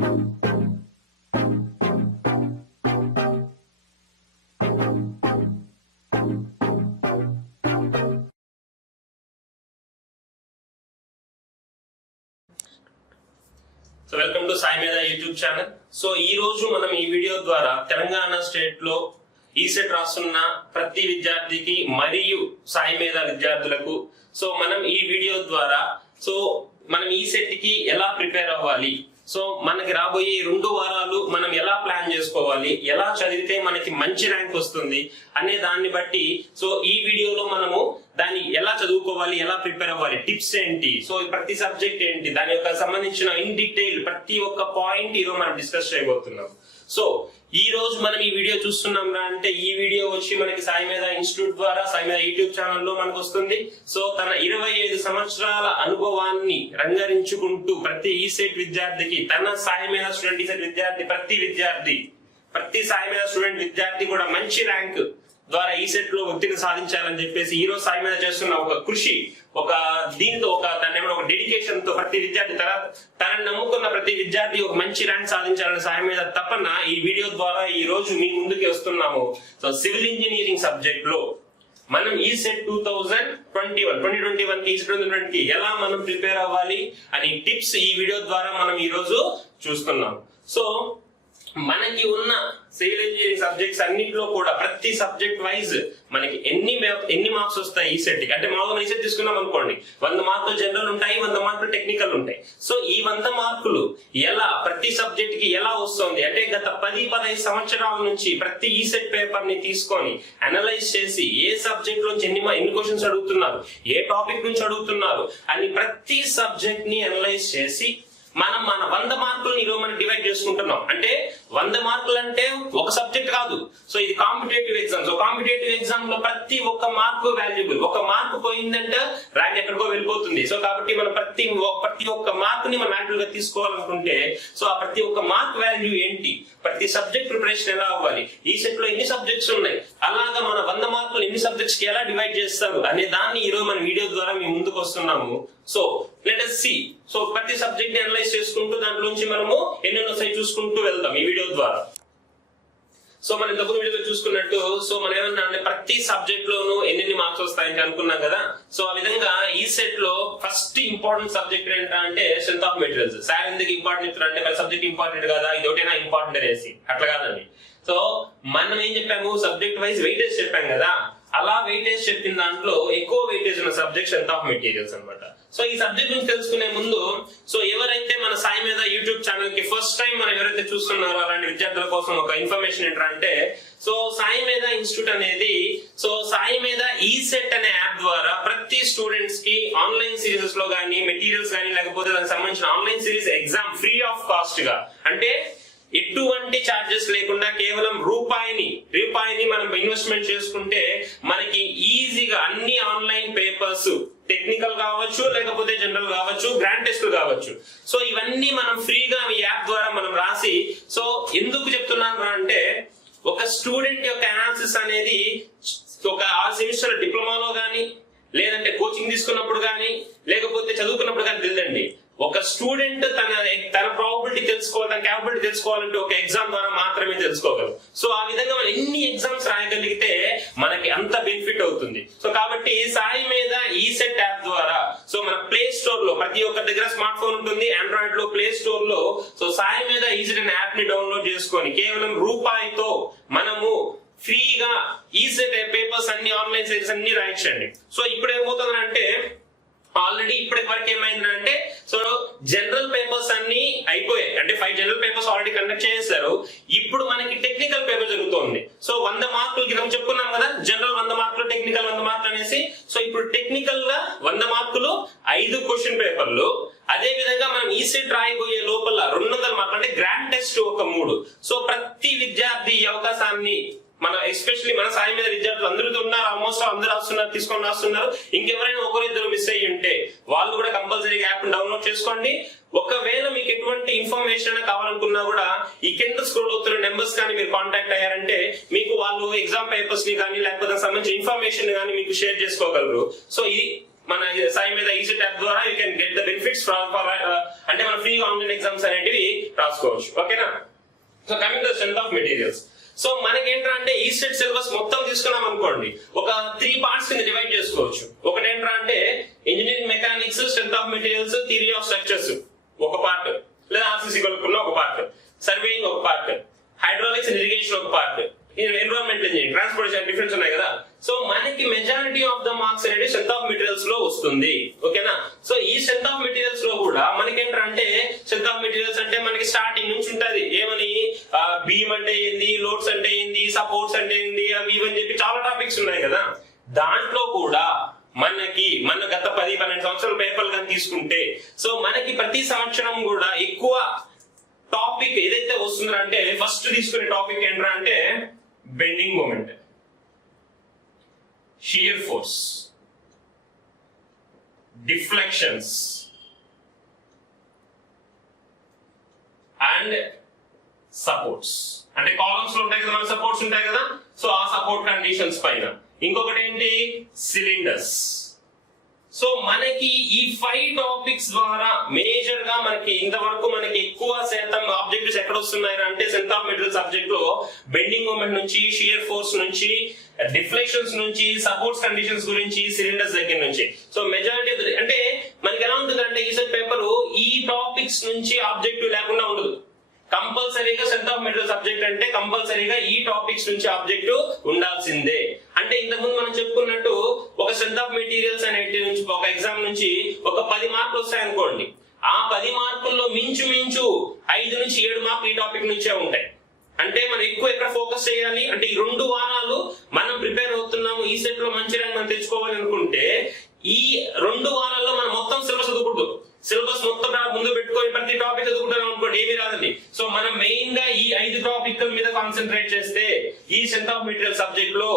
So welcome to Sai మేధా YouTube channel. So ఈ రోజు మనం ఈ వీడియో ద్వారా తెలంగాణ స్టేట్ లో ఈసెట్ రాస్తున్న ప్రతి విద్యార్థికి మరియు సాయి మేధా విద్యార్థులకు సో మనం ఈ వీడియో ద్వారా మనం ఈసెట్ కి ఎలా ప్రిపేర్ అవ్వాలి, సో మనకి రాబోయే 2 వారాలు మనం ఎలా ప్లాన్ చేసుకోవాలి, ఎలా చదివితే మనకి మంచి ర్యాంక్ వస్తుంది అనే దాన్ని బట్టి సో ఈ వీడియోలో మనము దాన్ని ఎలా చదువుకోవాలి, ఎలా ప్రిపేర్ అవ్వాలి, టిప్స్ ఏంటి, సో ప్రతి సబ్జెక్ట్ ఏంటి, దాని యొక్క సంబంధించిన ఇన్ డీటెయిల్ ప్రతి ఒక్క పాయింట్ ఈరోజు మనం డిస్కస్ చేయబోతున్నాం. సో ఈ రోజు మనం ఈ వీడియో చూస్తున్నాం అంటే ఈ వీడియో వచ్చి మనకి సాయి మేధా ఇన్స్టిట్యూట్ ద్వారా సాయి మేధా యూట్యూబ్ ఛానల్లో మనకు వస్తుంది. సో తన 25 సంవత్సరాల అనుభవాన్ని రంగరించుకుంటూ ప్రతి ఈసెట్ విద్యార్థికి, తన సాయి మేధా స్టూడెంట్ ఈసెట్ విద్యార్థి ప్రతి సాయి మేధా స్టూడెంట్ విద్యార్థి కూడా మంచి ర్యాంక్ ద్వారా ఈసెట్ లో ఉత్తీర్ణ సాధించాలని చెప్పేసి ఈ రోజు సాయి మేధా చేస్తున్న ఒక కృషి, దాన్ని ఒక డెడికేషన్ తో ప్రతి విద్యార్థి తనని నమ్ముకున్న ప్రతి విద్యార్థి ఒక మంచి ర్యాంక్ సాధించాలని సాయి మేధా తపన ఈ వీడియో ద్వారా ఈ రోజు మీ ముందుకి వస్తున్నాము. సో సివిల్ ఇంజనీరింగ్ సబ్జెక్ట్ లో మనం ఈసెట్ 2021 కి ఎలా మనం ప్రిపేర్ అవ్వాలి అని టిప్స్ ఈ వీడియో ద్వారా మనం ఈ రోజు చూస్తున్నాం. సో మనకి ఉన్న సివిల్ ఇంజనీరింగ్ సబ్జెక్ట్స్ అన్నింటిలో కూడా ప్రతి సబ్జెక్ట్ వైజ్ మనకి ఎన్ని మార్క్స్ వస్తాయి ఈసెట్ కి అంటే మామూలుగా ఈసెట్ తీసుకున్నాం అనుకోండి, 100 మార్కులు జనరల్ ఉంటాయి, 100 మార్కులు టెక్నికల్ ఉంటాయి. సో ఈ 100 మార్కులు ఎలా ప్రతి సబ్జెక్ట్ కి ఎలా వస్తుంది అంటే గత 10-15 సంవత్సరాల నుంచి ప్రతి ఈసెట్ పేపర్ ని తీసుకొని అనలైజ్ చేసి ఏ సబ్జెక్ట్ నుంచి ఎన్ని క్వశ్చన్స్ అడుగుతున్నారు, ఏ టాపిక్ నుంచి అడుగుతున్నారు అని ప్రతి సబ్జెక్ట్ ని అనలైజ్ చేసి మన 100 మార్కులను ఈరోజు మనం డివైడ్ చేసుకుంటున్నాం. అంటే 100 మార్కులు అంటే ఒక సబ్జెక్ట్ కాదు. సో ఇది competitive exam. So competitive exam లో ప్రతి ఒక్క మార్కు వాల్యుబుల్. ఒక మార్కు పోయిందంటే ర్యాంక్ ఎక్కడికో వెళ్ళిపోతుంది. సో కాబట్టి మనం ప్రతి ఒక్క మార్కుని మనం యాక్టివ్ గా తీసుకోవాలనుకుంటే సో ఆ ప్రతి ఒక్క మార్క్ వాల్యూ ఏంటి, ప్రతి సబ్జెక్ట్ ప్రిపరేషన్ ఎలా అవ్వాలి, ఈ సెట్ లో ఎన్ని సబ్జెక్ట్స్ ఉన్నాయి, అలాగా మన 100 మార్కులు ఎన్ని సబ్జెక్ట్స్ కి ఎలా డివైడ్ చేస్తారు అనే దాన్ని ఈరోజు మన వీడియో ద్వారా మేము ముందుకు వస్తున్నాము. So let us see. So ప్రతి సబ్జెక్ట్ ని అనలైజ్ చేసుకుంటూ దాంట్లోంచి మనము ఎన్నెన్నో సై చూసుకుంటూ వెళ్దాం ఈ వీడియో ద్వారా. సో మనం ఇంతకు వీడియోలో చూసుకున్నట్టు సో మనం ఏమన్నా అంటే ప్రతి సబ్జెక్ట్ లోనూ ఎన్ని మార్క్స్ వస్తాయని అనుకున్నాం కదా. సో ఆ విధంగా ఈ సెట్ లో ఫస్ట్ ఇంపార్టెంట్ సబ్జెక్ట్ ఏంటంటే స్ట్రెంత్ ఆఫ్ మెటీరియల్స్. సార్ ఎందుకు ఇంపార్టెంట్ అంటే ప్రతి సబ్జెక్ట్ ఇంపార్టెంట్ కదా, ఇది ఒకటేనా ఇంపార్టెంట్ అనేసి అట్లా కాదండి. సో మనం ఏం చెప్పాము, సబ్జెక్ట్ వైజ్ వెయిటేజ్ చెప్పాం కదా, అలా వెయిటేజ్ చెప్పిన దాంట్లో ఎక్కువ వెయిటేజ్ ఉన్న సబ్జెక్ట్ స్ట్రెంత్ ఆఫ్ మెటీరియల్స్ అనమాట. సో ఈ సబ్జెక్ట్ గురించి తెలుసుకునే ముందు సో ఎవరైతే మన సాయి మేధా యూట్యూబ్ ఛానల్ కి ఫస్ట్ టైం మనం ఎవరైతే చూస్తున్నారో అలాంటి విద్యార్థుల కోసం ఒక ఇన్ఫర్మేషన్ ఏంటంటే సో సాయి మేధా ఇన్స్టిట్యూట్ అనేది సో సాయి మేధా ఈసెట్ అనే యాప్ ద్వారా ప్రతి స్టూడెంట్స్ కి ఆన్లైన్ సిరీసెస్ లో గానీ మెటీరియల్స్ గానీ లేకపోతే దానికి సంబంధించిన online series exam free of cost గా, అంటే ఎటువంటి చార్జెస్ లేకుండా కేవలం రూపాయిని మనం ఇన్వెస్ట్మెంట్ చేసుకుంటే మనకి ఈజీగా అన్ని ఆన్లైన్ పేపర్స్ టెక్నికల్ కావచ్చు, లేకపోతే జనరల్ కావచ్చు, గ్రాండ్ టెస్ట్ కావచ్చు, సో ఇవన్నీ మనం ఫ్రీగా ఈ యాప్ ద్వారా మనం రాసి. సో ఎందుకు చెప్తున్నాను అంటే ఒక స్టూడెంట్ యొక్క అనాలిసిస్ అనేది ఒక 6 సెమిస్టర్ డిప్లొమాలో గానీ లేదంటే కోచింగ్ తీసుకున్నప్పుడు గానీ లేకపోతే చదువుకున్నప్పుడు కానీ తెలియదండి. ఒక స్టూడెంట్ తన ప్రాబిలిటీ తెలుసుకోవాలి, తన క్యాపబిలిటీ తెలుసుకోవాలంటే ఒక ఎగ్జామ్ ద్వారా మాత్రమే తెలుసుకోగలరు. సో ఆ విధంగా మనం ఎన్ని ఎగ్జామ్స్ రాయగలిగితే మనకి అంత బెనిఫిట్ అవుతుంది. సో కాబట్టి సాయి మీద ఈసెట్ యాప్ ద్వారా సో మన ప్లే స్టోర్ లో ప్రతి ఒక్కరి దగ్గర స్మార్ట్ ఫోన్ ఉంటుంది, ఆండ్రాయిడ్ లో ప్లే స్టోర్ లో సో సాయి మీద ఈసెట్ అనే యాప్ ని డౌన్లోడ్ చేసుకొని కేవలం రూపాయితో మనము ఫ్రీగా ఈసెట్ పేపర్స్ అన్ని ఆన్లైన్ సిరీస్ అన్ని రాయించండి. సో ఇప్పుడు ఏమవుతుందంటే ఆల్రెడీ ఇప్పటి వరకు ఏమైందంటే సో జనరల్ పేపర్స్ అన్ని అయిపోయాయి, అంటే 5 జనరల్ పేపర్స్ ఆల్రెడీ కండక్ట్ చేశారు. ఇప్పుడు మనకి టెక్నికల్ పేపర్ జరుగుతుంది. సో 100 మార్కులు కింద చెప్పుకున్నాం కదా, జనరల్ 100 మార్కులు, టెక్నికల్ 100 మార్కులు అనేసి. సో ఇప్పుడు టెక్నికల్ గా 100 మార్కులు 5 క్వశ్చన్ పేపర్లు, అదే విధంగా మనం ఈసెట్ రాయబోయే లోపల 200 మార్కులు అంటే గ్రాండ్ టెస్ట్ ఒక 3. సో ప్రతి విద్యార్థి ఈ అవకాశాన్ని మన ఎస్పెషల్లీ మన సాయి మీద విద్యార్థులు అందరూ ఉన్నారు, ఆల్మోస్ట్ అందరూ రాస్తున్నారు, తీసుకొని రాస్తున్నారు. ఇంకెవరైనా ఒకరిద్దరు మిస్ అయ్యి ఉంటే వాళ్ళు కూడా కంపల్సరీగా యాప్ డౌన్లోడ్ చేసుకోండి. ఒకవేళ మీకు ఎటువంటి ఇన్ఫర్మేషన్ కావాలనుకున్నా కూడా ఈ కింద స్క్రోల్ అవుతున్న నెంబర్స్ కానీ మీరు కాంటాక్ట్ అయ్యారంటే మీకు వాళ్ళు ఎగ్జామ్ పేపర్స్ ని కానీ లేకపోతే సంబంధించిన ఇన్ఫర్మేషన్ కానీ మీకు షేర్ చేసుకోగలరు. సో ఇది మన సాయి మీద ఈసెట్ యాప్ ద్వారా you can get the benefits అంటే మన ఫ్రీ ఆన్లైన్ ఎగ్జామ్స్ అనేటివి రాసుకోవచ్చు. ఓకేనా? So coming to strength of materials. So మనకేంటంటే ఈ సెట్ సిలబస్ మొత్తం తీసుకున్నాం అనుకోండి, ఒక 3 పార్ట్స్ కింద డివైడ్ చేసుకోవచ్చు. ఒకటి ఏంటంటే engineering mechanics, strength of materials, theory of structures ఒక పార్ట్, లేదా ఆర్సీసీ కలుపుకున్న ఒక పార్ట్, సర్వేయింగ్ ఒక పార్ట్, హైడ్రాలిక్స్ అండ్ ఇరిగేషన్ ఒక part, environment engineering, transportation difference ఉన్నాయి కదా. సో మనకి మెజారిటీ ఆఫ్ ద మార్క్స్ అనేది స్ట్రెంత్ ఆఫ్ మెటీరియల్స్ లో వస్తుంది. ఓకేనా? సో ఈ స్ట్రెంత్ ఆఫ్ మెటీరియల్స్ లో కూడా మనకేంటంటే స్ట్రెంత్ ఆఫ్ మెటీరియల్స్ అంటే మనకి స్టార్టింగ్ నుంచి ఉంటది. ఏమని బీమ్ అంటే ఏంది, లోడ్స్ అంటే ఏంది, సపోర్ట్స్ అంటే ఏంది, అవి ఇవని చెప్పి చాలా టాపిక్స్ ఉన్నాయి కదా. దాంట్లో కూడా మన గత 10-12 సంవత్సరాల పేపర్లు కానీ తీసుకుంటే, సో మనకి ప్రతి సంవత్సరం కూడా ఎక్కువ టాపిక్ ఏదైతే వస్తుందంటే ఫస్ట్ తీసుకునే టాపిక్ ఏంట్రా అంటే bending moment, shear force, deflections and supports. అంటే కాలమ్స్ లో ఉంటాయి కదా, మన సపోర్ట్స్ ఉంటాయి కదా, సో ఆ సపోర్ట్ కండిషన్స్ పైన. ఇంకొకటి ఏంటి, సిలిండర్స్. సో మనకి ఈ 5 టాపిక్స్ ద్వారా మేజర్ గా మనకి ఇంతవరకు మనకి ఎక్కువ శాతం ఆబ్జెక్టివ్స్ ఎక్కడ వస్తున్నాయి అంటే స్ట్రెంత్ ఆఫ్ మెటీరియల్ సబ్జెక్ట్ లో బెండింగ్ మూమెంట్ నుంచి, షియర్ ఫోర్స్ నుంచి, డిఫ్లెక్షన్స్ నుంచి, సపోర్ట్స్ కండిషన్స్ గురించి, సిలిండర్స్ దగ్గర నుంచి. సో మెజారిటీ అంటే మనకి ఎలా ఉంటుంది అంటే ఈ సెట్ పేపర్ ఈ టాపిక్స్ నుంచి ఆబ్జెక్టివ్ లేకుండా ఉండదు. కంపల్సరీగా స్ట్రెంత్ ఆఫ్ మెటీరియల్ సబ్జెక్ట్ అంటే కంపల్సరీగా ఈ టాపిక్స్ నుంచి ఆబ్జెక్టివ్ ఉండాల్సిందే. అంటే ఇంతకుముందు మనం చెప్పుకున్నట్టు ఒక స్ట్రెంత్ ఆఫ్ మెటీరియల్స్ అనేటి నుంచి ఒక ఎగ్జామ్ నుంచి ఒక 10 మార్కులు వస్తాయి అనుకోండి, ఆ 10 మార్కుల్లో మించు 5 నుంచి 7 మార్కులు ఈ టాపిక్ నుంచే ఉంటాయి. అంటే మనం ఎక్కువ ఎక్కడ ఫోకస్ చేయాలి అంటే ఈ 2 వారాలు మనం ప్రిపేర్ అవుతున్నాము, ఈ సెట్ లో మంచి ర్యాంక్ మనం తెచ్చుకోవాలి అనుకుంటే ఈ 2 వారాల్లో మనం మొత్తం సిలబస్ చదువుకుంటూ, సిలబస్ మొత్తం ముందు పెట్టుకొని ప్రతి టాపిక్ చదువుకుంటాం అనుకోండి ఏమీ రాదండి. సో మనం మెయిన్ గా ఈ 5 టాపిక్ మీద కాన్సన్ట్రేట్ చేస్తే ఈ స్ట్రెంత్ ఆఫ్ మెటీరియల్ సబ్జెక్ట్ లో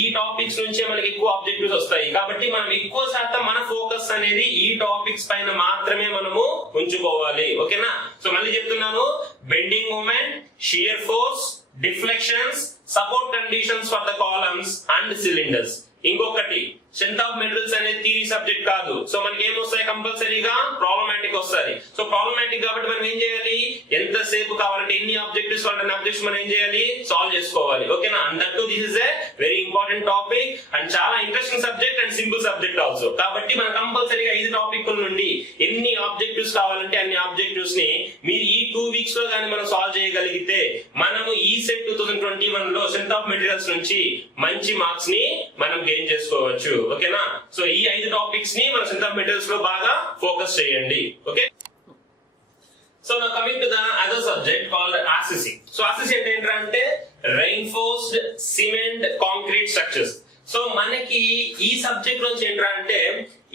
ఈ టాపిక్స్ నుంచే మనకి ఎక్కువ ఆబ్జెక్టివ్స్ వస్తాయి. కాబట్టి మనం ఎక్కువ శాతం మన ఫోకస్ అనేది ఈ టాపిక్స్ పైన మాత్రమే మనము ఉంచుకోవాలి. ఓకేనా? సో మళ్ళీ చెప్తున్నాను, bending moment, shear force, deflections, support conditions for the columns and cylinders. ఇంకొకటి స్ట్రెంత్ ఆఫ్ మెటీరియల్స్ అనేది థియరీ సబ్జెక్ట్ కాదు. సో మనకి ఏమొస్తాయి, కంపల్సరీగా ప్రాబ్లమాటిక్ వస్తాయి. సో ప్రాబ్లమాటిక్ కాబట్టి మనం ఏం చేయాలి, ఎంతసేపు కావాలంటే ఎన్ని ఆబ్జెక్టివ్స్ కావాలంటే ఆబ్జెక్ట్స్ మనం ఏం చేయాలి, సాల్వ్ చేసుకోవాలి. ఓకేనా? And that to this is a very important topic and చాలా interesting subject and simple subject also. కాబట్టి మనం కంపల్సరీగా 5 టాపిక్ నుండి ఎన్ని ఆబ్జెక్టివ్స్ కావాలంటే అన్ని ఆబ్జెక్టివ్స్ ని మీరు ఈ 2 వీక్స్ లో కానీ మనం సాల్వ్ చేయగలిగితే మనము ఈ సెట్ 2021 లో స్ట్రెంత్ ఆఫ్ మెటీరియల్స్ నుంచి మంచి మార్క్స్ ని మనం గెయిన్ చేసుకోవచ్చు. ఓకేనా? సో ఈ 5 టాపిక్స్ ని మన స్ట్రెంత్ ఆఫ్ మెటీరియల్స్ లో బాగా ఫోకస్ చేయండి. Okay? So now coming to the other subject called RCC. So RCC అంటే ఏంటంటే reinforced cement concrete structures. So మనకి ఈ సబ్జెక్ట్ నుంచి ఏంటంటే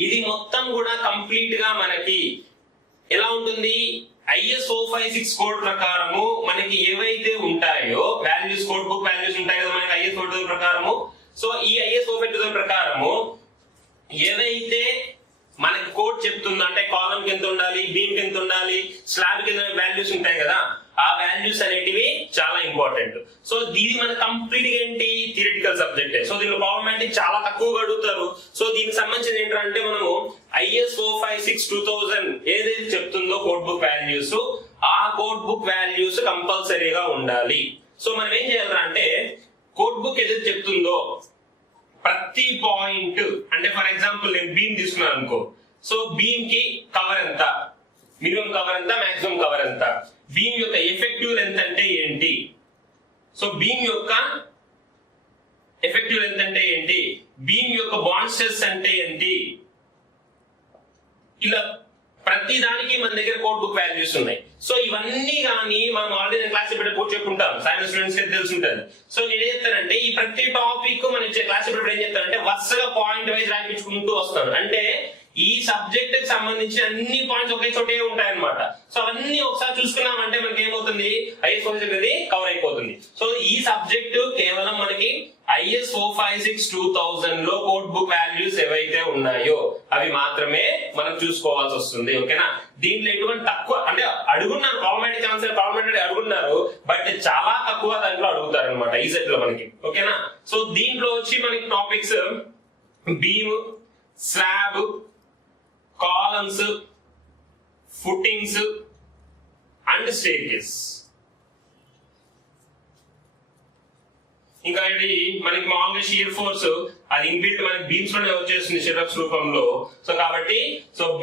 ఇది మొత్తం కూడా కంప్లీట్ గా మనకి ఎలా ఉంటుంది, IS 456 కోడ్ ప్రకారము మనకి ఏవైతే ఉంటాయో వాల్యూస్, కోడ్ బుక్ వాల్యూస్ ఉంటాయి కదా మనకి IS 450 ప్రకారము. సో ఈ IS 450 ప్రకారము ఏవైతే మనకి కోడ్ చెప్తుందో అంటే కాలమ్ కి ఎంత ఉండాలి, బీమ్ కి ఎంత ఉండాలి, స్లాబ్ కి వాల్యూస్ ఉంటాయి కదా, ఆ వాల్యూస్ అనేటివి చాలా ఇంపార్టెంట్. సో ఇది మన కంప్లీట్ గా ఏంటి, థియరిటికల్ సబ్జెక్ట్. సో దీనిలో ప్రాబ్లమాటిక్ చాలా తక్కువగా అడుగుతారు. సో దీనికి సంబంధించిన ఏంటంటే మనము IS 456 2000 ఏదైతే చెప్తుందో కోడ్ బుక్ వాల్యూస్, ఆ కోడ్ బుక్ వాల్యూస్ కంపల్సరీగా ఉండాలి. సో మనం ఏం చేయాలంటే కోడ్ బుక్ ఏదైతే చెప్తుందో ప్రతి పాయింట్ అంటే ఫర్ ఎగ్జాంపుల్ నేను బీమ్ తీసుకున్నాను అనుకో, సో బీమ్ కి కవర్ ఎంత, మినిమం కవర్ ఎంత, మాక్సిమం కవర్ ఎంత, బీమ్ యొక్క ఎఫెక్టివ్ లెంత్ అంటే ఏంటి, సో బీమ్ యొక్క ఎఫెక్టివ్ లెంత్ అంటే ఏంటి, బీమ్ యొక్క బాండ్ స్ట్రెస్ అంటే ఏంటి, ఇలా ప్రతి దానికి మన దగ్గర కోడ్ బుక్ వాల్యూస్ ఉన్నాయి. సో ఇవన్నీ కానీ మనం ఆల్రెడీ క్లాస్ ఇప్పుడు చెప్పుకుంటాం, సైన్స్ స్టూడెంట్స్ కి తెలిసి ఉంటుంది. సో నేను ఏం చెప్తానంటే ఈ ప్రతి టాపిక్ మనం క్లాస్ ఇప్పుడు ఏం చెప్తానంటే వరుసగా పాయింట్ వైజ్ రాయించుకుంటూ వస్తాను. అంటే ఈ సబ్జెక్ట్ కి సంబంధించిన అన్ని పాయింట్స్ ఒకే చోటే ఉంటాయి అనమాట. సో అవన్నీ ఒకసారి చూసుకున్నామంటే మనకి ఏమవుతుంది, IS 456 అనేది కవర్ అయిపోతుంది. సో ఈ సబ్జెక్ట్ కేవలం మనకి IS 456 2000 లో కోడ్ బుక్ వాల్యూస్ ఏవైతే ఉన్నాయో అవి మాత్రమే మనం చూసుకోవాల్సి వస్తుంది. ఓకేనా? దీంట్లో ఎటువంటి తక్కువ అంటే అడుగున్నారు, ప్రాబ్లమాటిక్ ఆన్సర్ ప్రాబ్లమాటిక్ అడుగున్నారు, బట్ చాలా తక్కువ దాంట్లో అడుగుతారు అనమాట ఈ సెట్ లో మనకి. ఓకేనా? సో దీంట్లో వచ్చి మనకి topics beam, slab, columns, footings and staircase. ఇంకా ఇది మనకి మామూలుగా షియర్ ఫోర్స్ అది ఇన్బిల్ట్ మనకి బీమ్స్ లోనే వచ్చేస్తుంది షెరక్స్ రూపంలో. సో కాబట్టి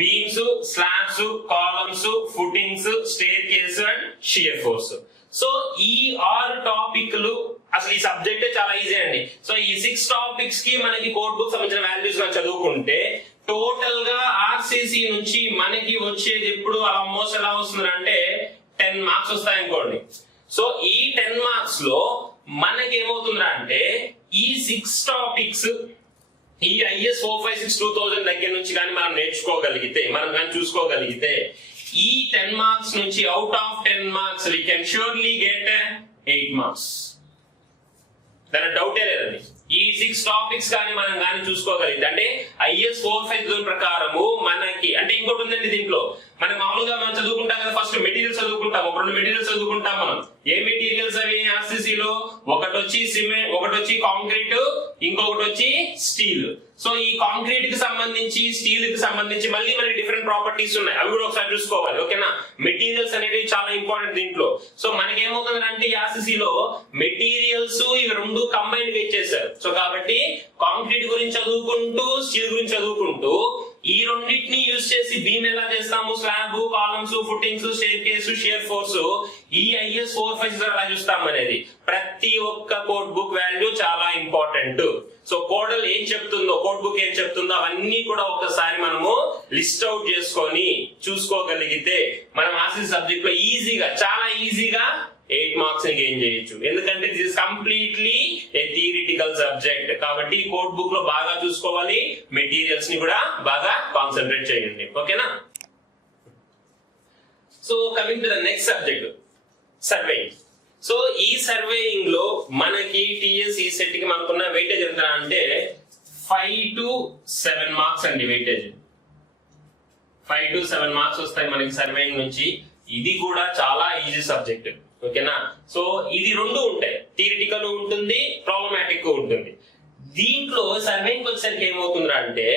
beams, slabs, columns, footings, staircase and shear force. So ఈ 6 టాపిక్లు అసలు ఈ సబ్జెక్టే చాలా ఈజీ అండి. సో ఈ 6 టాపిక్స్ కి మనకి కోడ్ బుక్ సంబంధించిన వాల్యూస్ చదువుకుంటే టోటల్ గా ఆర్సిసి నుంచి మనకి వచ్చేది ఎప్పుడు ఆల్మోస్ట్ ఎలా వస్తుంది అంటే 10 మార్క్స్ వస్తాయి అనుకోండి. సో ఈ 10 మార్క్స్ లో మనకి ఏమవుతుందా అంటే ఈ 6 టాపిక్స్ ఈ IS 456-2000 దగ్గర నుంచి కానీ మనం నేర్చుకోగలిగితే, మనం కానీ చూసుకోగలిగితే ఈ 10 మార్క్స్ నుంచి out of 10 marks we can surely get 8 marks. దాని డౌటే లేదండి. ఈ 6 టాపిక్స్ కానీ మనం కానీ చూసుకోగలిగితే అంటే IS 452 ప్రకారము మనకి అంటే ఇంకోటి ఉందండి దీంట్లో. మనం మామూలుగా మనం చదువుకుంటాం కదా, ఫస్ట్ మెటీరియల్స్ చదువుకుంటాం, 2 మెటీరియల్స్ చదువుకుంటాం మనం. ఏ మెటీరియల్స్ అవి ఆర్సిసి లో? ఒకటి వచ్చి సిమెంట్, ఒకటి వచ్చి కాంక్రీట్, ఇంకొకటి వచ్చి స్టీల్. సో ఈ కాంక్రీట్ కి సంబంధించి, స్టీల్ కి సంబంధించి మళ్ళీ మనకి డిఫరెంట్ ప్రాపర్టీస్ ఉన్నాయి, అవి కూడా ఒకసారి చూసుకోవాలి. ఓకేనా? మెటీరియల్స్ అనేవి చాలా ఇంపార్టెంట్ దీంట్లో. సో మనకి ఏమవుతుందంటే ఈ ఆర్సిసి లో మెటీరియల్స్ ఇవి 2 కంబైన్డ్ గా ఇచ్చేసారు. సో కాబట్టి కాంక్రీట్ గురించి చదువుకుంటూ, స్టీల్ గురించి చదువుకుంటూ ఈ రెండింటిని యూజ్ చేసి బీమ్ ఎలా చేస్తాము, slab, columns, footings, staircase, shear force ఈ IS 456 ఎలా చూస్తాం అనేది ప్రతి ఒక్క కోడ్ బుక్ వాల్యూ చాలా ఇంపార్టెంట్. సో కోడల్ ఏం చెప్తుందో, కోడ్ బుక్ ఏం చెప్తుందో అవన్నీ కూడా ఒకసారి మనము లిస్ట్ అవుట్ చేసుకొని చూసుకోగలిగితే మనం ఆర్సిసి సబ్జెక్ట్ లో ఈజీగా, చాలా ఈజీగా 8 మార్క్స్ ని గెయిన్ చేయొచ్చు. ఎందుకంటే this is completely A theoretical subject. కాబట్టి కోడ్ బుక్ లో బాగా చూసుకోవాలి, మెటీరియల్స్ ని కూడా బాగా కాన్సన్ట్రేట్ చేయండి. ఓకేనా? So coming to the next subject, surveying. So ఈ సర్వేయింగ్ లో మనకి టిఎస్ఈ సెట్ కి మనకున్న వెయిటేజ్ ఎంత అంటే 5 to 7 మార్క్స్ అండి. వెయిటేజ్ 5 to 7 మార్క్స్ వస్తాయి మనకి సర్వేయింగ్ నుంచి. ఇది కూడా చాలా ఈజీ సబ్జెక్ట్. ఓకేనా? సో ఇది 2 ఉంటాయి, థియరిటికల్ ఉంటుంది, ప్రాబ్లమాటిక్ ఉంటుంది. దీంట్లో సర్వేయింగ్ వచ్చేసరికి ఏమవుతుందా అంటే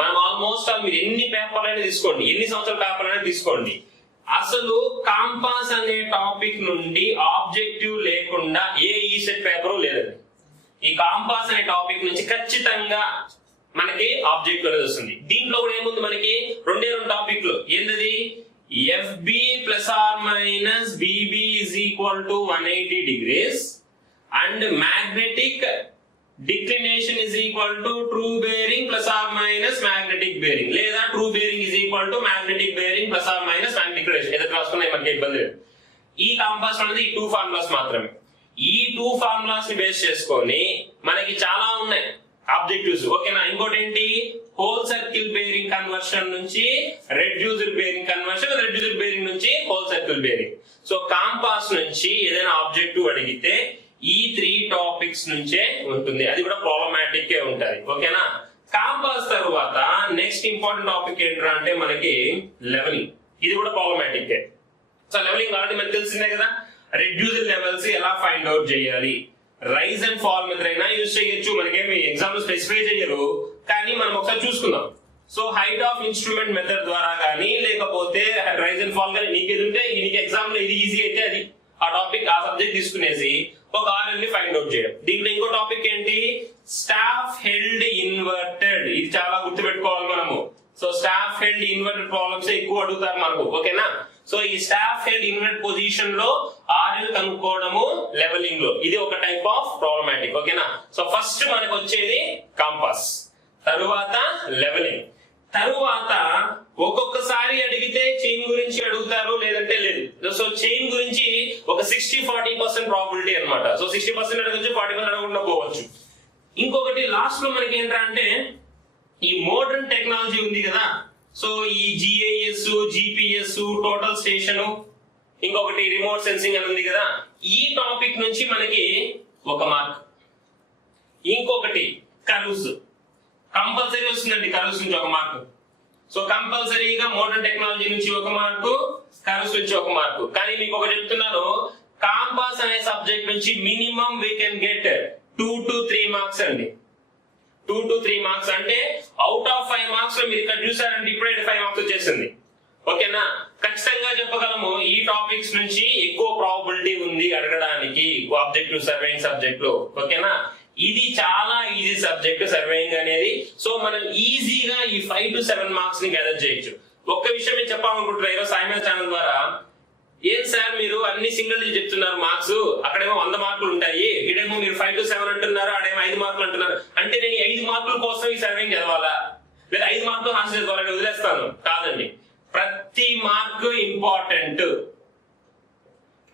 మనం ఆల్మోస్ట్ మీరు ఎన్ని పేపర్లైనా తీసుకోండి, ఎన్ని సంవత్సరాల పేపర్లైనా తీసుకోండి, అసలు కాంపాస్ అనే టాపిక్ నుండి ఆబ్జెక్టివ్ లేకుండా ఏ ఈసెట్ పేపర్ లేదండి. ఈ కాంపాస్ అనే టాపిక్ నుంచి ఖచ్చితంగా మనకి ఆబ్జెక్టివ్ అనేది వస్తుంది. దీంట్లో కూడా ఏముంది మనకి 2 టాపిక్లు. ఏంటది? FB plus or minus BB is equal to 180 degrees and magnetic declination is equal to true bearing plus or minus magnetic bearing, లేదా true bearing is equal to magnetic bearing plus or minus magnetic declination. ఏదైతే రాసుకున్నా మనకి ఇబ్బంది లేదు. ఈ compass అనేది ఈ 2 formulas మాత్రమే. ఈ 2 ఫార్ములాస్ ని బేస్ చేసుకొని మనకి చాలా ఉన్నాయి ఆబ్జెక్టివ్స్. ఓకేనా? ఇంకోటి ఏంటి? హోల్ సర్కిల్ బేరింగ్ కన్వర్షన్ నుంచి reduced bearing conversion, reduced bearing నుంచి whole circle bearing. So compass నుంచి ఏదైనా ఆబ్జెక్టివ్ అడిగితే ఈ 3 టాపిక్స్ నుంచే ఉంటుంది. అది కూడా ప్రాబ్లమాటిక్ ఉంటది. ఓకేనా? కాంపాస్ తరువాత నెక్స్ట్ ఇంపార్టెంట్ టాపిక్ ఏంటంటే అంటే మనకి లెవెలింగ్. ఇది కూడా ప్రాబ్లమాటిక్. సో లెవెలింగ్ ఆల్రెడీ మనకు తెలిసిందే కదా. రెడ్యూస్డ్ లెవెల్స్ ఎలా ఫైండ్ అవుట్ చేయాలి, రైజ్ అండ్ ఫాల్ మెథడ్ అయినా యూజ్ చేయొచ్చు. మనకేమి ఎగ్జామ్ లో స్పెసిఫై చేయరు, కానీ మనం ఒకసారి చూసుకుందాం. So height of instrument method ద్వారా కానీ లేకపోతే రైజ్ అండ్ ఫాల్ కానీ నీకు ఎదుంటే నీకు ఎగ్జామ్ లో ఇది ఈజీ అయితే అది ఆ టాపిక్ ఆ సబ్జెక్ట్ తీసుకునేసి ఒక RL ని ఫైండ్ అవుట్ చేయడం. దీంట్లో ఇంకో టాపిక్ ఏంటి? Staff held inverted. ఇది చాలా గుర్తుపెట్టుకోవాలి మనము. So staff held inverted problems ఎక్కువ అడుగుతారు మనకు. ఓకేనా? సో ఈ స్టాఫ్ హెల్డ్ ఇన్వర్టెడ్ పొజిషన్ లో RL కనుక్కోవడము లెవెలింగ్ లో ఇది ఒక టైప్ ఆఫ్ ప్రాబ్లమాటిక్. ఓకేనా? సో ఫస్ట్ మనకు వచ్చేది కాంపాస్, తరువాత లెవెలింగ్, తరువాత ఒక్కొక్కసారి అడిగితే చైన్ గురించి అడుగుతారు, లేదంటే లేదు. సో చైన్ గురించి ఒక 60-40% ప్రాబిలిటీ అన్నమాట. సో 60% అడగచ్చు, 40% అడగకుండా పోవచ్చు. ఇంకొకటి లాస్ట్ లో మనకి ఏంటంటే ఈ మోడర్న్ టెక్నాలజీ ఉంది కదా. సో ఈ GIS, GPS, టోటల్ స్టేషన్, ఇంకొకటి రిమోట్ సెన్సింగ్ అని ఉంది కదా. ఈ టాపిక్ నుంచి మనకి 1 మార్క్. ఇంకొకటి కర్వ్స్ కంపల్సరీ వస్తుందండి. కర్వ్స్ నుంచి 1 మార్కు. సో కంపల్సరీగా మోడర్న్ టెక్నాలజీ నుంచి 1 మార్కు, కర్వ్స్ నుంచి 1 మార్కు. కానీ మీకు ఒకటి చెప్తున్నాను, కాంపాస్ అనే సబ్జెక్ట్ నుంచి minimum we can get 2 to 3 marks అండి. 2 to 3 మార్క్స్. అంటే అవుట్ ఆఫ్ 5 మార్క్స్ లో మీరు ఇక్కడ చూసారంటే ఇప్పుడే 5 మార్క్స్ వచ్చేసింది. ఓకేనా, ఖచ్చితంగా చెప్పగలము ఈ టాపిక్స్ నుంచి ఎక్కువ ప్రాబిలిటీ ఉంది అడగడానికి ఆబ్జెక్టివ్ సర్వేయింగ్ సబ్జెక్ట్ లో. ఓకేనా, ఇది చాలా ఈజీ సబ్జెక్ట్ సర్వేయింగ్ అనేది. సో మనం ఈజీగా ఈ 5 to 7 మార్క్స్ ని గ్యాదర్ చేయొచ్చు. ఒక్క విషయం నేను చెప్పాలనుకుంటున్నా ఈరోజు సాయిమేధ ఛానల్ ద్వారా, ఏం సార్ మీరు అన్ని సింగిల్ డిజిట్ చెప్తున్నారు మార్క్స్, అక్కడేమో 100 మార్కులు ఉంటాయి, ఇక్కడేమో మీరు 5 to 7 అంటున్నారు, అక్కడేమో 5 మార్కులు అంటున్నారు, అంటే నేను 5 మార్కుల కోసం ఈ సర్వేయింగ్ చదవాలా లేదా 5 మార్కులు ఆన్సర్ చదవాలని వదిలేస్తాను? కాదండి, ప్రతి మార్కు ఇంపార్టెంట్.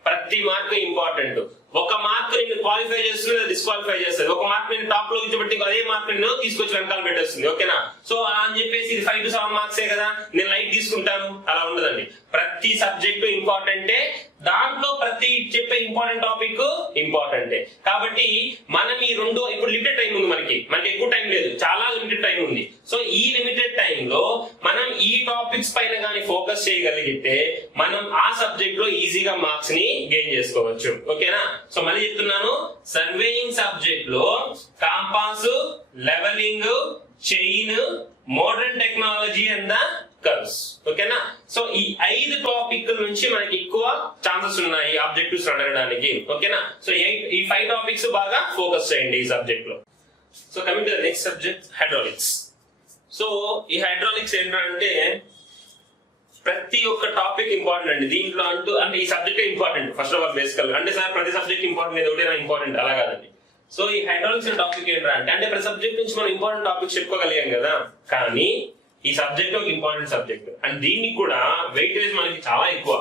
ప్రతి మార్కు ఇంపార్టెంట్. ఒక మార్క్ నిన్ను క్వాలిఫై చేస్తుంది లేదా డిస్క్వాలిఫై చేస్తుంది. ఒక మార్క్ నేను టాప్ లో కూర్చోబెట్టి అదే మార్క్ నిన్ను తీసుకొచ్చి వెనకాల పెట్టేస్తుంది. ఓకేనా, సో అలా అని చెప్పేసి ఇది 5 to 7 మార్క్సే కదా నేను లైట్ తీసుకుంటాను, అలా ఉండదండి. ప్రతి సబ్జెక్టు ఇంపార్టెంటే, దాంట్లో ప్రతి చెప్పే ఇంపార్టెంట్ టాపిక్ ఇంపార్టెంటే. కాబట్టి మనం ఈ రెండు, ఇప్పుడు లిమిటెడ్ టైం ఉంది, మనకి ఎక్కువ టైం లేదు, చాలా లిమిటెడ్ టైం ఉంది. సో ఈ లిమిటెడ్ టైం లో మనం ఈ టాపిక్స్ పైన కానీ ఫోకస్ చేయగలిగితే మనం ఆ సబ్జెక్ట్ లో ఈజీగా మార్క్స్ ని గెయిన్ చేసుకోవచ్చు. ఓకేనా, సో మళ్ళీ చెప్తున్నాను, సర్వేయింగ్ సబ్జెక్ట్ లో compass, levelling, chain, modern technology and the curves. ఓకేనా, సో ఈ 5 టాపిక్ నుంచి మనకి ఎక్కువ ఛాన్సెస్ ఉన్నాయి ఆబ్జెక్టివ్స్ అడగడానికి. ఓకేనా, సో ఈ 5 టాపిక్స్ బాగా ఫోకస్ చేయండి ఈ సబ్జెక్ట్ లో. So coming to the next subject, hydraulics. So ఈ హైడ్రాలిక్స్ ఏంటంటే ప్రతి ఒక్క టాపిక్ ఇంపార్టెంట్ అండి దీంట్లో అంటే ఈ subject important first of all బేసికల్. అంటే సార్ ప్రతి సబ్జెక్ట్ ఇంపార్టెంట్, ఇది ఒకటే ఇంపార్టెంట్, అలా కాదండి. సో ఈ హైడ్రాలిక్స్ టాపిక్ ఏంటంటే ప్రతి సబ్జెక్ట్ నుంచి మనం ఇంపార్టెంట్ టాపిక్ చెప్పుకోగలిగాం కదా, కానీ ఈ సబ్జెక్ట్ ఒక ఇంపార్టెంట్ సబ్జెక్ట్ అండ్ దీనికి కూడా వెయిటేజ్ మనకి చాలా ఎక్కువ.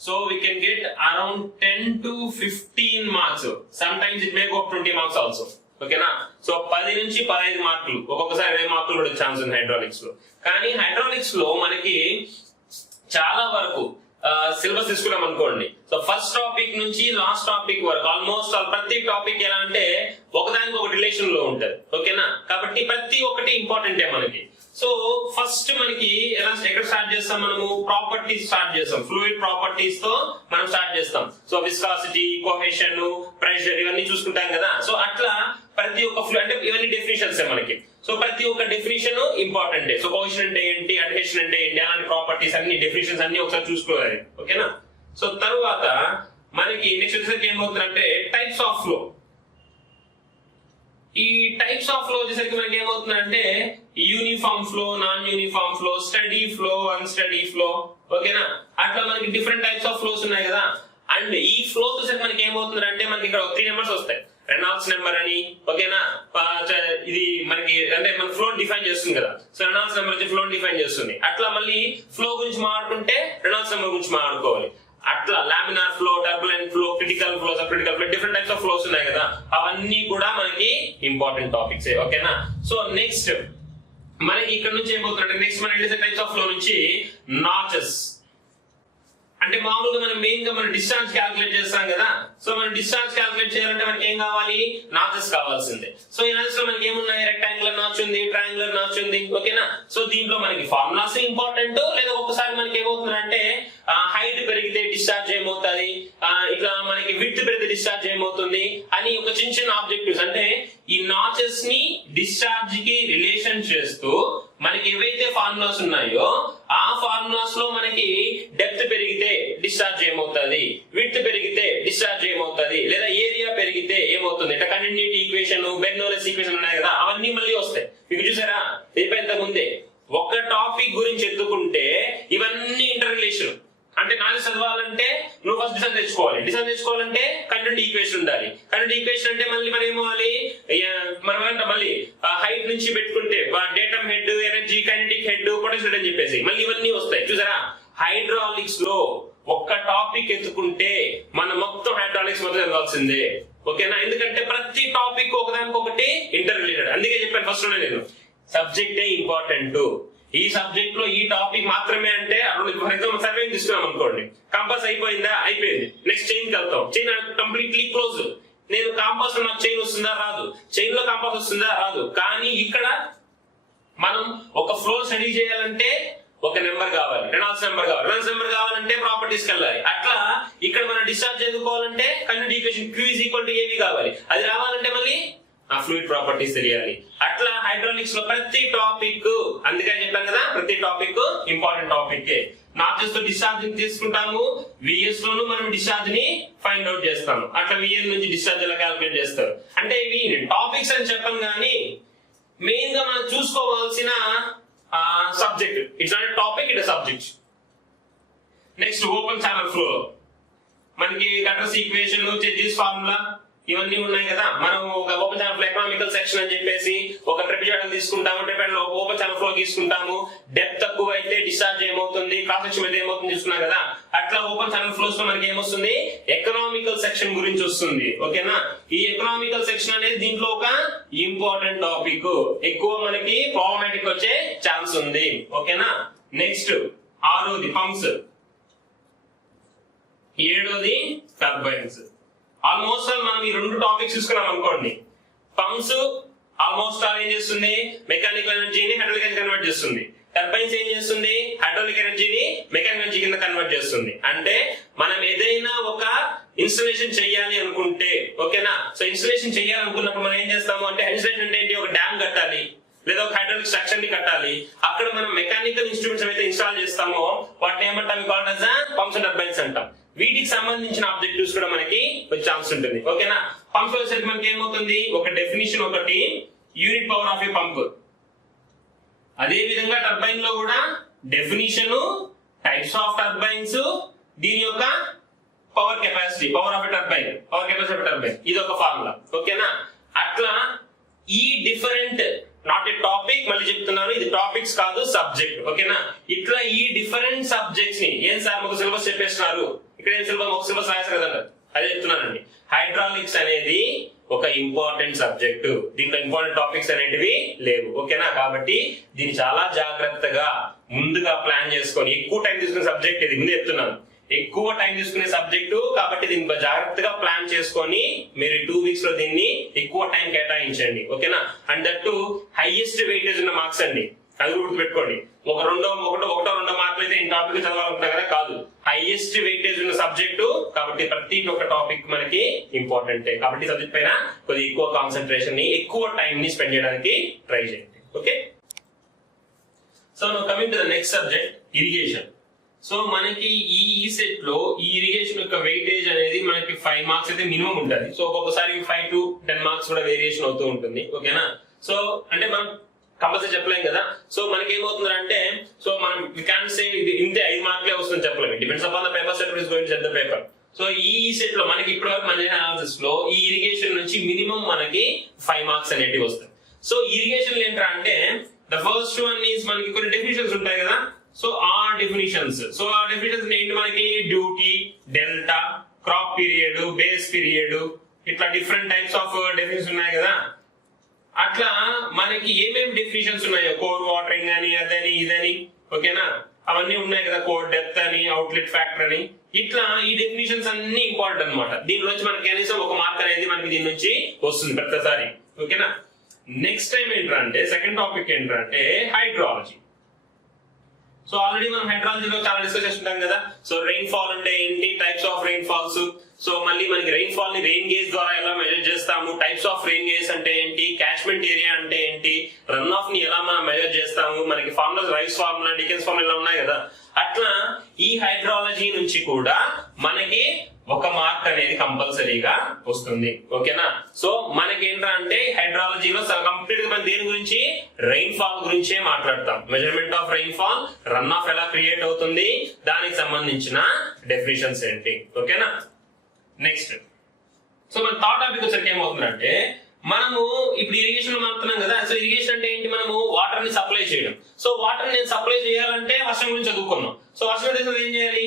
So we can get around 10 to 15 marks, some times it may go 20 marks also. ఓకేనా, సో 10 నుంచి 15 మార్కులు, ఒక్కొక్కసారి 20 మార్కులు కూడా ఛాన్స్ ఉంది హైడ్రాలిక్స్ లో. కానీ హైడ్రాలిక్స్ లో మనకి చాలా వరకు సిలబస్ తీసుకున్నాం అనుకోండి, సో ఫస్ట్ టాపిక్ నుంచి లాస్ట్ టాపిక్ వరకు ఆల్మోస్ట్ ప్రతి టాపిక్ ఎలా అంటే ఒకదానికి ఒక రిలేషన్ లో ఉంటది. ఓకేనా, కాబట్టి ప్రతి ఒక్కటి ఇంపార్టెంటే మనకి. సో ఫస్ట్ మనకి ఎక్కడ స్టార్ట్ చేస్తాం, మనము ప్రాపర్టీస్ స్టార్ట్ చేస్తాం, ఫ్లూయిడ్ ప్రాపర్టీస్ తో మనం స్టార్ట్ చేస్తాం. సో విస్కాసిటీ, కోహెషన్, ప్రెషర్ ఇవన్నీ చూసుకుంటాం కదా. సో అట్లా ప్రతి ఒక్క అంటే ఇవన్నీ డెఫినేషన్స్ మనకి. సో ప్రతి ఒక్క డెఫినేషన్ ఇంపార్టెంట్. సో కోహెషన్ అంటే ఏంటి, అడ్హెషన్ అంటే ఏంటి, అలాంటి ప్రాపర్టీస్ అన్ని డెఫినేషన్స్ అన్ని ఒకసారి చూసుకోవాలి. ఓకేనా, సో తరువాత మనకి నెక్స్ట్ వచ్చేసరికి ఏమవుతుందంటే టైప్స్ ఆఫ్ ఫ్లో. ఈ టైప్స్ ఆఫ్ ఫ్లో వచ్చేసరికి మనకి ఏమవుతుందంటే uniform flow, non uniform flow, study flow, unsteady flow. ఓకేనా, అట్లా మనకి డిఫరెంట్ టైప్స్ ఆఫ్ ఫ్లోస్ ఉన్నాయి కదా. అండ్ ఈ ఫ్లో వచ్చేసరికి మనకి ఏమవుతుందంటే మనకి ఇక్కడ 3 నెంబర్స్ వస్తాయి, రెనాల్డ్స్ నెంబర్ అని. ఓకేనా, ఇది మనకి అంటే మన ఫ్లో డిఫైన్ చేస్తుంది కదా. సో రెనాల్డ్స్ నెంబర్ వచ్చి ఫ్లో డిఫైన్ చేస్తుంది. అట్లా మళ్ళీ ఫ్లో గురించి మాట్లాడుకుంటే రెనాల్డ్స్ నెంబర్ గురించి మాట్లాడుకోవాలి. అట్లా laminar flow, turbulent flow, critical flow, sub critical flow, different types of flows ఉన్నాయి కదా, అవన్నీ కూడా మనకి ఇంపార్టెంట్ టాపిక్స్. ఓకేనా, సో నెక్స్ట్ మనకి ఇక్కడ నుంచి ఏమవుతుందంటే నెక్స్ట్ మన టైప్స్ ఆఫ్ ఫ్లో నుంచి నాచెస్. అంటే మామూలుగా మనం మెయిన్ గా మనం డిస్టాన్స్ క్యాల్కులేట్ చేస్తాం కదా. సో మనం డిస్టాన్స్ క్యాల్కులేట్ చేయాలంటే మనకి ఏం కావాలి, నాచెస్ కావాల్సిందే. సో ఈ నాచెస్ లో మనకి ఏమున్నాయి, రెక్టాంగులర్ నాచ్ ఉంది, ట్రయాంగులర్ నాచ్ ఉంది. ఓకేనా, సో దీంట్లో మనకి ఫార్ములాస్ ఇంపార్టెంట్, లేదా ఒక్కసారి మనకి ఏమవుతుందంటే హైట్ పెరిగితే డిశ్చార్జ్ ఏమవుతుంది, ఇట్లా మనకి విడ్త్ పెరిగితే డిశ్చార్జ్ ఏమవుతుంది అని ఒక చిన్న చిన్న ఆబ్జెక్టివ్స్. అంటే ఈ నాచెస్ ని డిశ్చార్జ్ కి రిలేషన్ చేస్తూ మనకి ఏవైతే ఫార్ములాస్ ఉన్నాయో ఆ ఫార్ములాస్ లో మనకి డెప్త్ పెరిగితే డిశ్చార్జ్ ఏమవుతుంది, విడ్త్ పెరిగితే డిశ్చార్జ్ ఏమవుతుంది, లేదా ఏరియా పెరిగితే ఏమవుతుంది, ఇట్లా కంటిన్యూటీ ఈక్వేషన్, బెర్నౌలిస్ ఈక్వేషన్ ఉన్నాయి కదా, అవన్నీ మళ్ళీ వస్తాయి. మీకు చూసారా ఇంత ముందే ఒక టాపిక్ గురించి ఎత్తుకుంటే ఇవన్నీ ఇంటర్ రిలేషన్. అంటే నాలుగు చదవాలంటే నువ్వు ఫస్ట్ డిసైన్ తెచ్చుకోవాలంటే కంటిన్యూటీ ఈక్వేషన్ ఉండాలి. కంటిన్యూటీ ఈక్వేషన్ అంటే మళ్ళీ మనం ఏమవ్వాలి, మనం ఏంటో మళ్ళీ హైట్ నుంచి పెట్టుకుంటే datum head, energy, kinetic head, potential అని చెప్పేసి మళ్ళీ ఇవన్నీ వస్తాయి. చూసారా, హైడ్రాలిక్స్ లో ఒక్క టాపిక్ ఎత్తుకుంటే మనం మొత్తం హైడ్రాలిక్స్ మొత్తం చదవాల్సిందే. ఓకేనా, ఎందుకంటే ప్రతి టాపిక్ ఒకదానికొకటి ఇంటర్ రిలేటెడ్. అందుకే చెప్పాను ఫస్ట్ లోనే నేను, సబ్జెక్టే ఇంపార్టెంట్. ఈ సబ్జెక్ట్ లో ఈ టాపిక్ మాత్రమే అంటే ఫర్ ఎగ్జాంపుల్ సర్వేయింగ్ తీసుకున్నాం అనుకోండి, కంపాస్ అయిపోయిందా, అయిపోయింది, నెక్స్ట్ చైన్ కి వెళ్తాం. Chain completely close. నేను కాంపాస్ లో నాకు చైన్ వస్తుందా, రాదు. చైన్ లో కాంపాస్ వస్తుందా, రాదు. కానీ ఇక్కడ మనం ఒక ఫ్లో స్టడీ చేయాలంటే ఒక నెంబర్ కావాలి, రెనాల్డ్స్ నెంబర్ కావాలి. రెనాల్డ్స్ నెంబర్ కావాలంటే ప్రాపర్టీస్ కి వెళ్ళాలి. అట్లా ఇక్కడ మనం డిశ్చార్జ్ చదువుకోవాలంటే కంటిన్యూటీ ఈక్వేషన్ Q = AV కావాలి. అది రావాలంటే మళ్ళీ ఆ ఫ్లూయిడ్ ప్రాపర్టీస్ తెలియాలి. అట్లా హైడ్రాలిక్స్ లో ప్రతి టాపిక్, అందుకే చెప్పాను కదా ప్రతి topic important topic. Not just discharge తీసుకుంటాము, విఎస్ లోను మనం డిశ్చార్జ్ ని ఫైండ్ అవుట్ చేస్తాము. అట్లా విఎల్ నుంచి డిశ్చార్జ్ ఎలా క్యాల్కులేట్ చేస్తారు అంటే ఇవి టాపిక్స్ అని చెప్పాను కానీ మెయిన్ గా మనం చూసుకోవాల్సిన subject. It's not topic, it subject. Next open channel flow మనకి కటర్స్ ఈక్వేషన్, చెజిస్ ఫార్ములా ఇవన్నీ ఉన్నాయి కదా. మనం ఒక open channel flow economical section అని చెప్పేసి ఒక ట్రిపిజాయిడల్ తీసుకుంటాము, ట్రిపిజాయిడల్ ఓపెన్ ఛానల్ ఫ్లో తీసుకుంటాము. డెప్త్ తక్కువ అయితే డిశ్చార్జ్ ఏమవుతుంది, క్రాస్ సెక్షన్ అయితే ఏమవుతుంది చూసుకున్నాం కదా. అట్లా ఓపెన్ ఛానల్ ఫ్లోస్ లో మనకి ఏమొస్తుంది, ఎకనామికల్ సెక్షన్ గురించి వస్తుంది. ఓకేనా, ఈ ఎకనామికల్ సెక్షన్ అనేది దీంట్లో ఒక ఇంపార్టెంట్ టాపిక్. ఎక్కువ మనకి ప్రాబ్లమాటిక్ వచ్చే ఛాన్స్ ఉంది. ఓకేనా, నెక్స్ట్ 6ది పంప్స్, 7ది టర్బైన్స్. ఆల్మోస్ట్ మనం ఈ 2 టాపిక్స్ చూసుకున్నాం అనుకోండి. పంప్స్ ఆల్మోస్ట్ ఏం చేస్తుంది, మెకానికల్ ఎనర్జీని హైడ్రాలిక్ ఎనర్జీ కన్వర్ట్ చేస్తుంది. టర్బైన్స్ ఏం చేస్తుంది, హైడ్రాలిక్ ఎనర్జీని మెకానికల్ ఎనర్జీ కింద కన్వర్ట్ చేస్తుంది. అంటే మనం ఏదైనా ఒక ఇన్స్టలేషన్ చేయాలి అనుకుంటే, ఓకేనా, సో ఇన్స్టలేషన్ చేయాలనుకున్నప్పుడు మనం ఏం చేస్తాము అంటే, ఇన్స్టలేషన్ అంటే ఏంటి, ఒక డ్యామ్ కట్టాలి లేదా ఒక హైడ్రాలిక్ స్ట్రక్చర్ ని కట్టాలి. అక్కడ మనం మెకానికల్ ఇన్స్ట్రుమెంట్స్ అయితే ఇన్స్టాల్ చేస్తామో వాటిని ఏమంటాం, పంప్స్ అండ్ టర్బైన్స్ అంటాం. వీటికి సంబంధించిన ఆబ్జెక్టివ్స్ కూడా మనకి వచ్చే ఛాన్స్ ఉంటుంది. ఓకేనా, పంప్స్ వచ్చేసరికి మనకి ఏమవుతుంది, ఒక డెఫినిషన్ ఒకటి, unit power of A pump. అదే విధంగా టర్బైన్ లో కూడా డెఫినిషన్, టైప్స్ ఆఫ్ టర్బైన్స్, దీని యొక్క power capacity, power of a turbine, power capacity of turbine, ఇది ఒక ఫార్ములా. ఓకేనా, అట్లా ఈ డిఫరెంట్, నాట్ ఏ టాపిక్, మళ్ళీ చెప్తున్నాను ఇది టాపిక్స్ కాదు సబ్జెక్ట్. ఓకేనా, ఇట్లా ఈ డిఫరెంట్ సబ్జెక్ట్స్ ని ఏం సార్ ఒక సిలబస్ చెప్పేస్తున్నారు, ఇక్కడ ఏం సిలబస్, ఒక సిలబస్ రాశారు కదండి, అదే చెప్తున్నానండి. హైడ్రాలిక్స్ అనేది ఒక ఇంపార్టెంట్ సబ్జెక్ట్, దీంట్లో ఇంపార్టెంట్ టాపిక్స్ అనేటివి లేవు. ఓకేనా, కాబట్టి దీన్ని చాలా జాగ్రత్తగా ముందుగా ప్లాన్ చేసుకొని, ఎక్కువ టైం తీసుకునే సబ్జెక్ట్ ఇది, ముందు చెప్తున్నాను ఎక్కువ టైం తీసుకునే సబ్జెక్టు కాబట్టి దీన్ని జాగ్రత్తగా ప్లాన్ చేసుకొని మీరు 2 వీక్స్ లో దీన్ని ఎక్కువ టైం కేటాయించండి. ఓకేనా, అండ్ దట్టు హైయెస్ట్ వెయిటేజ్ ఉన్న మార్క్స్ అండి, అది గుర్తు పెట్టుకోండి. ఒకటో రెండో మార్కులు అయితే ఈ టాపిక్ చదవాలనుకున్నా కదా, కాదు, హైయెస్ట్ వెయిటేజ్ ఉన్న సబ్జెక్టు కాబట్టి ప్రతి ఒక్క టాపిక్ మనకి ఇంపార్టెంటే. కాబట్టి సబ్జెక్ట్ పైన కొద్దిగా ఎక్కువ కాన్సన్ట్రేషన్ ని, ఎక్కువ టైం ని స్పెండ్ చేయడానికి ట్రై చేయండి. Okay, so now coming to the next subject, irrigation. So మనకి ఈ సెట్ లో ఈ ఇరిగేషన్ యొక్క వెయిటేజ్ అనేది మనకి 5 మార్క్స్ అయితే మినిమం ఉంటుంది. సో ఒక్కొక్కసారి 5 to 10 మార్క్స్ కూడా వేరియేషన్ అవుతూ ఉంటుంది. ఓకేనా, సో అంటే మనం కంపల్సరీ చెప్పలేం కదా. సో మనకి ఏమవుతుంది అంటే, సో మనం వి క్యాన్ సే ఇది ఇంతే 5 మార్కులే వస్తుంది చెప్పలేము. Depends upon the paper set is going to set the paper. So ఈ సెట్ లో మనకి ఇప్పటివరకు మన అనాలిసిస్ లో ఈ ఇరిగేషన్ నుంచి మినిమం మనకి 5 మార్క్స్ అనేటివి వస్తాయి. సో ఇరిగేషన్ ఏంటంటే అంటే ద ఫస్ట్ వన్ ఈజ్ మనకి కొన్ని డెఫినిషన్స్ ఉంటాయి కదా. సో ఆ డెఫినిషన్స్ ఏంటి, మనకి duty, delta, crop period, base period, ఇట్లా డిఫరెంట్ టైప్స్ ఆఫ్ డెఫినిషన్స్ ఉన్నాయి కదా. అట్లా మనకి ఏమేమి డెఫినిషన్స్ ఉన్నాయో, కోర్ వాటరింగ్ అని, అదని ఇదని, ఓకేనా, అవన్నీ ఉన్నాయి కదా, కోర్ డెప్త్ అని, అవుట్లెట్ ఫ్యాక్టర్ అని, ఇట్లా ఈ డెఫినిషన్స్ అన్ని ఇంపార్టెంట్ అనమాట. దీని నుంచి మనకి కనీసం ఒక మార్క్ అనేది మనకి దీని నుంచి వస్తుంది ప్రతిసారి. ఓకేనా, నెక్స్ట్ టైం ఏంటంటే సెకండ్ టాపిక్ ఏంటంటే హైడ్రాలజీ. సో ఆల్రెడీ మనం హైడ్రాలజీలో చాలా డిస్కస్ చేస్తుంటాం కదా. సో రెయిన్ ఫాల్ అంటే ఏంటి, types of rainfalls, so మళ్ళీ మనకి రెయిన్ ఫాల్ ని రెయిన్ గేజ్ ద్వారా ఎలా మెజర్ చేస్తాము, టైప్స్ ఆఫ్ రెయిన్ గేజ్ అంటే ఏంటి, క్యాచ్మెంట్ ఏరియా అంటే ఏంటి, రన్ ఆఫ్ ని ఎలా మనం మెజర్ చేస్తాము, మనకి formulas, rice formula, Dickens formula ఇలా ఉన్నాయి కదా. అట్లా ఈ హైడ్రాలజీ నుంచి కూడా మనకి ఒక మార్క్ అనేది కంపల్సరీగా వస్తుంది. ఓకేనా, సో మనకి ఏంటంటే హైడ్రాలజీలో కంప్లీట్ గా మనం దేని గురించి, రెయిన్ ఫాల్ గురించే మాట్లాడతాం. Measurement of rain fall, run of ఎలా క్రియేట్ అవుతుంది, దానికి సంబంధించిన డెఫినిషన్స్ ఏంటి. ఓకేనా, నెక్స్ట్ సో మన థర్డ్ టాపిక్ వచ్చరికి ఏమవుతుందంటే, మనము ఇప్పుడు ఇరిగేషన్ లో మాట్లాడుతున్నాం కదా. సో ఇరిగేషన్ అంటే ఏంటి, మనము వాటర్ ని సప్లై చేయడం. సో వాటర్ ని సప్లై చేయాలంటే వర్షం గురించి చదువుకున్నాం. సో వర్షం గురించి ఏం చేయాలి,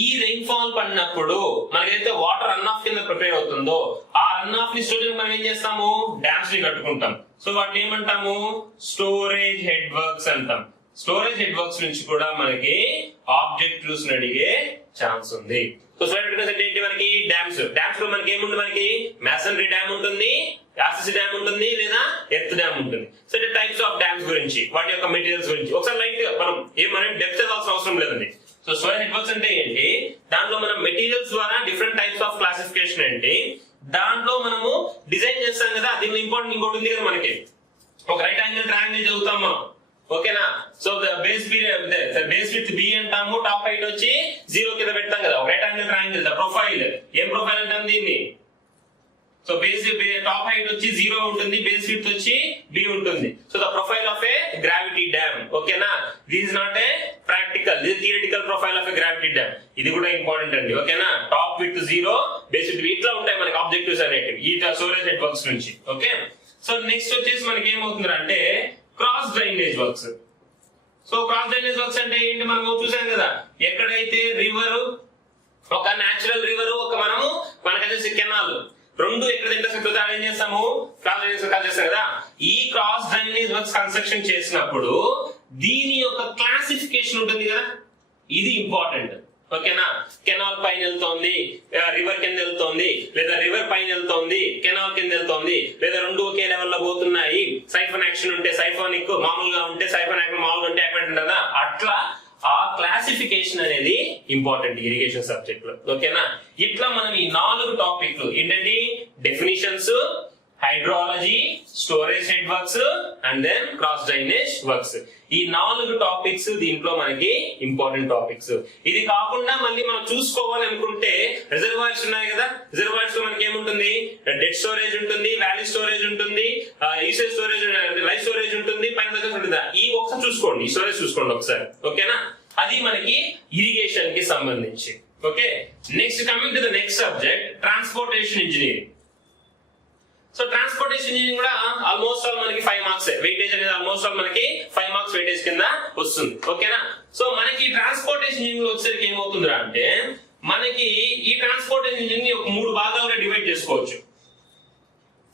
ఈ రెయిన్ ఫాల్ పడినప్పుడు మనకైతే వాటర్ రన్ ఆఫ్ కింద ప్రిపేర్ అవుతుందో ఆ రన్ ఆఫ్ ని స్టోరేజ్ మనం ఏం చేస్తాము, డ్యామ్స్ ని కట్టుకుంటాం. సో వాటిని ఏమంటాము, స్టోరేజ్ హెడ్ వర్క్స్ అంటాం. స్టోరేజ్ హెడ్ వర్క్స్ నుంచి కూడా మనకి ఆబ్జెక్టివ్స్ అడిగే ఛాన్స్ ఉంది. సో స్టోరేజ్ అంటే ఏంటి, మనకి డ్యామ్స్. డ్యామ్స్ లో మనకి ఏముంటుంది, మనకి మ్యాసనరీ డ్యామ్ ఉంటుంది, ఆర్సీసీ డ్యామ్ ఉంటుంది, లేదా ఎర్త్ డ్యామ్ ఉంటుంది. సో ఇట్లా టైప్స్ ఆఫ్ డ్యామ్స్ గురించి, వాటి యొక్క మెటీరియల్స్ గురించి ఒకసారి లైట్ మనం డెప్త్ చదవాల్సిన అవసరం లేదండి. సో స్టోరేజ్ హెడ్ వర్క్స్ అంటే ఏంటి, దాంట్లో మనం మెటీరియల్స్ ద్వారా డిఫరెంట్ టైప్స్ ఆఫ్ క్లాసిఫికేషన్ ఏంటి, దాంట్లో మనము డిజైన్ చేస్తాం కదా, దీనిలో ఇంపార్టెంట్ ఇంకోటి ఉంది కదా మనకి, ఒక రైట్ యాంగిల్ ట్రయాంగిల్ చదువుతాం మనం, ఓకేనా. సో బేస్ విత్ బి అంటాము, టాప్ హైట్ వచ్చి 0 కింద పెడతాం కదా, ఒక right angle triangle. The profile, ఏం ప్రొఫైల్ అంటాం దీన్ని? సో బేస్ టాప్ హైట్ వచ్చి 0 ఉంటుంది, బేస్ విడ్త్ వచ్చి b ఉంటుంది. So the profile of a gravity dam, ఓకేనా. This is not a practical, this theoretical profile of a gravity dam. ఇది కూడా ఇంపార్టెంట్ అండి, ఓకేనా. టాప్ విడ్త్ 0, బేస్ విడ్త్ ఇట్లా ఉంటాయి మనకి ఆబ్జెక్టివ్స్ అనేటివి ఈ సోలార్ నెట్వర్క్స్ నుంచి, ఓకే. సో నెక్స్ట్ వచ్చేసి మనకి ఏమవుతుంది అంటే cross drainage works. So cross drainage works అంటే ఏంటి, మనం చూసాం కదా, ఎక్కడైతే రివర్, ఒక నేచురల్ రివర్, ఒక మనకి కెనాల్, రెండు ఎక్కడ ఇంటర్సెక్ట్ అవుతాయి ఏం చేస్తాము, క్రాస్ డ్రైనేజ్ వర్క్ చేస్తాం కదా. ఈ క్రాస్ డ్రైనేజ్ వర్క్స్ కన్స్ట్రక్షన్ చేసినప్పుడు దీని యొక్క క్లాసిఫికేషన్ ఉంటుంది కదా, ఇది ఇంపార్టెంట్, ఓకేనా. కెనాల్ పైన వెళ్తోంది, రివర్ కింద వెళ్తోంది, లేదా రివర్ పైన వెళ్తోంది, కెనాల్ కింద వెళ్తోంది, లేదా రెండు ఒకే లెవెల్ లో పోతున్నాయి, సైఫన్ యాక్షన్ ఉంటే సైఫానిక్ మామూలుగా ఉంటే, సైఫన్ యాక్షన్ మామూలుగా ఉంటే యాక్షన్ ఉంటుందా, అట్లా ఆ క్లాసిఫికేషన్ అనేది ఇంపార్టెంట్ ఇరిగేషన్ సబ్జెక్ట్ లో, ఓకేనా. ఇట్లా మనం ఈ 4 టాపిక్లు ఏంటంటే definitions, hydrology, storage networks and then cross drainage works, ఈ 4 టాపిక్స్ దీంట్లో మనకి ఇంపార్టెంట్ టాపిక్స్. ఇది కాకుండా మళ్ళీ మనం చూసుకోవాలి అనుకుంటే రిజర్వాయర్స్ ఉన్నాయి కదా, రిజర్వాయర్స్ లో మనకి ఏముంటుంది, డెడ్ స్టోరేజ్ ఉంటుంది, వ్యాలీ స్టోరేజ్ ఉంటుంది, ఈసేజ్ స్టోరేజ్, లైవ్ స్టోరేజ్ ఉంటుంది, పైన ఉంటుందా, ఈ ఒకసారి చూసుకోండి, ఈ స్టోరేజ్ చూసుకోండి ఒకసారి, ఓకేనా. అది మనకి ఇరిగేషన్ కి సంబంధించి, okay. Next coming to the next subject, transportation engineering. So transportation engineering కూడా ఆల్మోస్ట్ ఆల్ మనకి 5 మార్క్స్ వెయిటేజ్ అనేది, ఆల్మోస్ట్ ఆల్ మనకి 5 మార్క్స్ వెయిటేజ్ కింద వస్తుంది, ఓకేనా. సో మనకి ట్రాన్స్పోర్టేషన్ ఇంజనీరింగ్ వచ్చేసరికి ఏమవుతుందిరా అంటే, మనకి ఈ ట్రాన్స్పోర్టేషన్ ఇంజనీరింగ్ ఒక 3 భాగాలుగా డివైడ్ చేసుకోవచ్చు.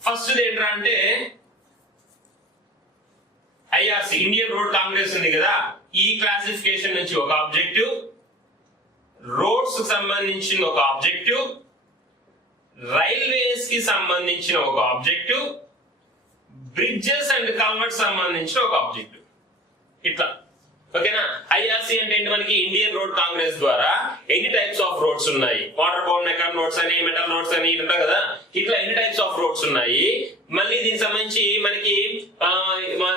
ఫస్ట్ ఏంట్రా అంటే ఐఆర్సి, ఇండియన్ రోడ్ కాంగ్రెస్ ఉంది కదా, ఈ క్లాసిఫికేషన్ నుంచి ఒక ఆబ్జెక్టివ్, రోడ్స్ కి సంబంధించిన ఒక ఆబ్జెక్టివ్, రైల్వేస్ కి సంబంధించిన ఒక ఆబ్జెక్టివ్, బ్రిడ్జెస్ అండ్ కల్వర్ట్స్ సంబంధించిన ఒక ఆబ్జెక్టివ్, ఇట్లా, ఓకేనా. ఐఆర్సి అంటే ఏంటి, మనకి ఇండియన్ రోడ్ కాంగ్రెస్ ద్వారా ఎన్ని టైప్స్ ఆఫ్ రోడ్స్ ఉన్నాయి, వాటర్ బౌండ్ మెకాన్ రోడ్స్ అని, మెటల్ రోడ్స్ అని ఉంటాయి కదా, ఇట్లా ఎన్ని టైప్స్ ఆఫ్ రోడ్స్ ఉన్నాయి. మళ్ళీ దీనికి సంబంధించి మనకి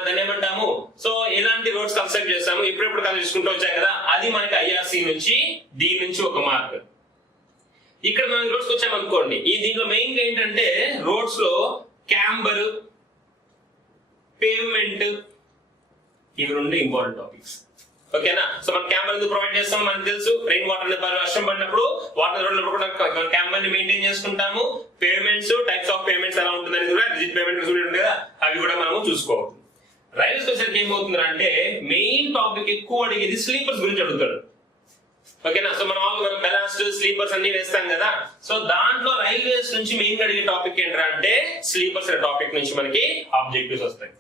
దాన్ని ఏమంటాము, సో ఎలాంటి రోడ్స్ కన్స్ట్రక్ట్ చేస్తాము, ఎప్పుడెప్పుడు కన్స్ట్రక్ట్ వచ్చాయి కదా, అది మనకి ఐఆర్సి నుంచి, దీని నుంచి ఒక మార్క్. ఇక్కడ మనం రోడ్స్ వచ్చామనుకోండి, ఈ దీంట్లో మెయిన్ గా ఏంటంటే రోడ్స్ లో క్యాంబర్, పేవ్మెంట్, ఇవి 2 ఇంపార్టెంట్ టాపిక్స్, ఓకేనా. సో మనం క్యాంబర్ ఎందుకు ప్రొవైడ్ చేస్తాం మనకు తెలుసు, రెయిన్ వాటర్ వర్షం పడినప్పుడు వాటర్ రోడ్లు క్యాంబర్ ని మెయింటైన్ చేసుకుంటాము. పేమెంట్స్, టైప్స్ ఆఫ్ పేమెంట్స్ ఎలా ఉంటుందని కూడా, రిజిట్ పేమెంట్ ఉంటుంది కదా, అవి కూడా మనము చూసుకోవాలి. రైల్వేస్ వచ్చేసరికి ఏమవుతుంది అంటే మెయిన్ టాపిక్ ఎక్కువ అడిగేది స్లీపర్స్ గురించి అడుగుతాడు, ఓకేనా. సో మనం బెలాస్ట్, స్లీపర్స్ అన్ని వేస్తాం కదా, సో దాంట్లో రైల్వేస్ నుంచి మెయిన్ అడిగే టాపిక్ ఏంటంటే స్లీపర్స్ అనే టాపిక్ నుంచి మనకి ఆబ్జెక్టివ్స్ వస్తాయి.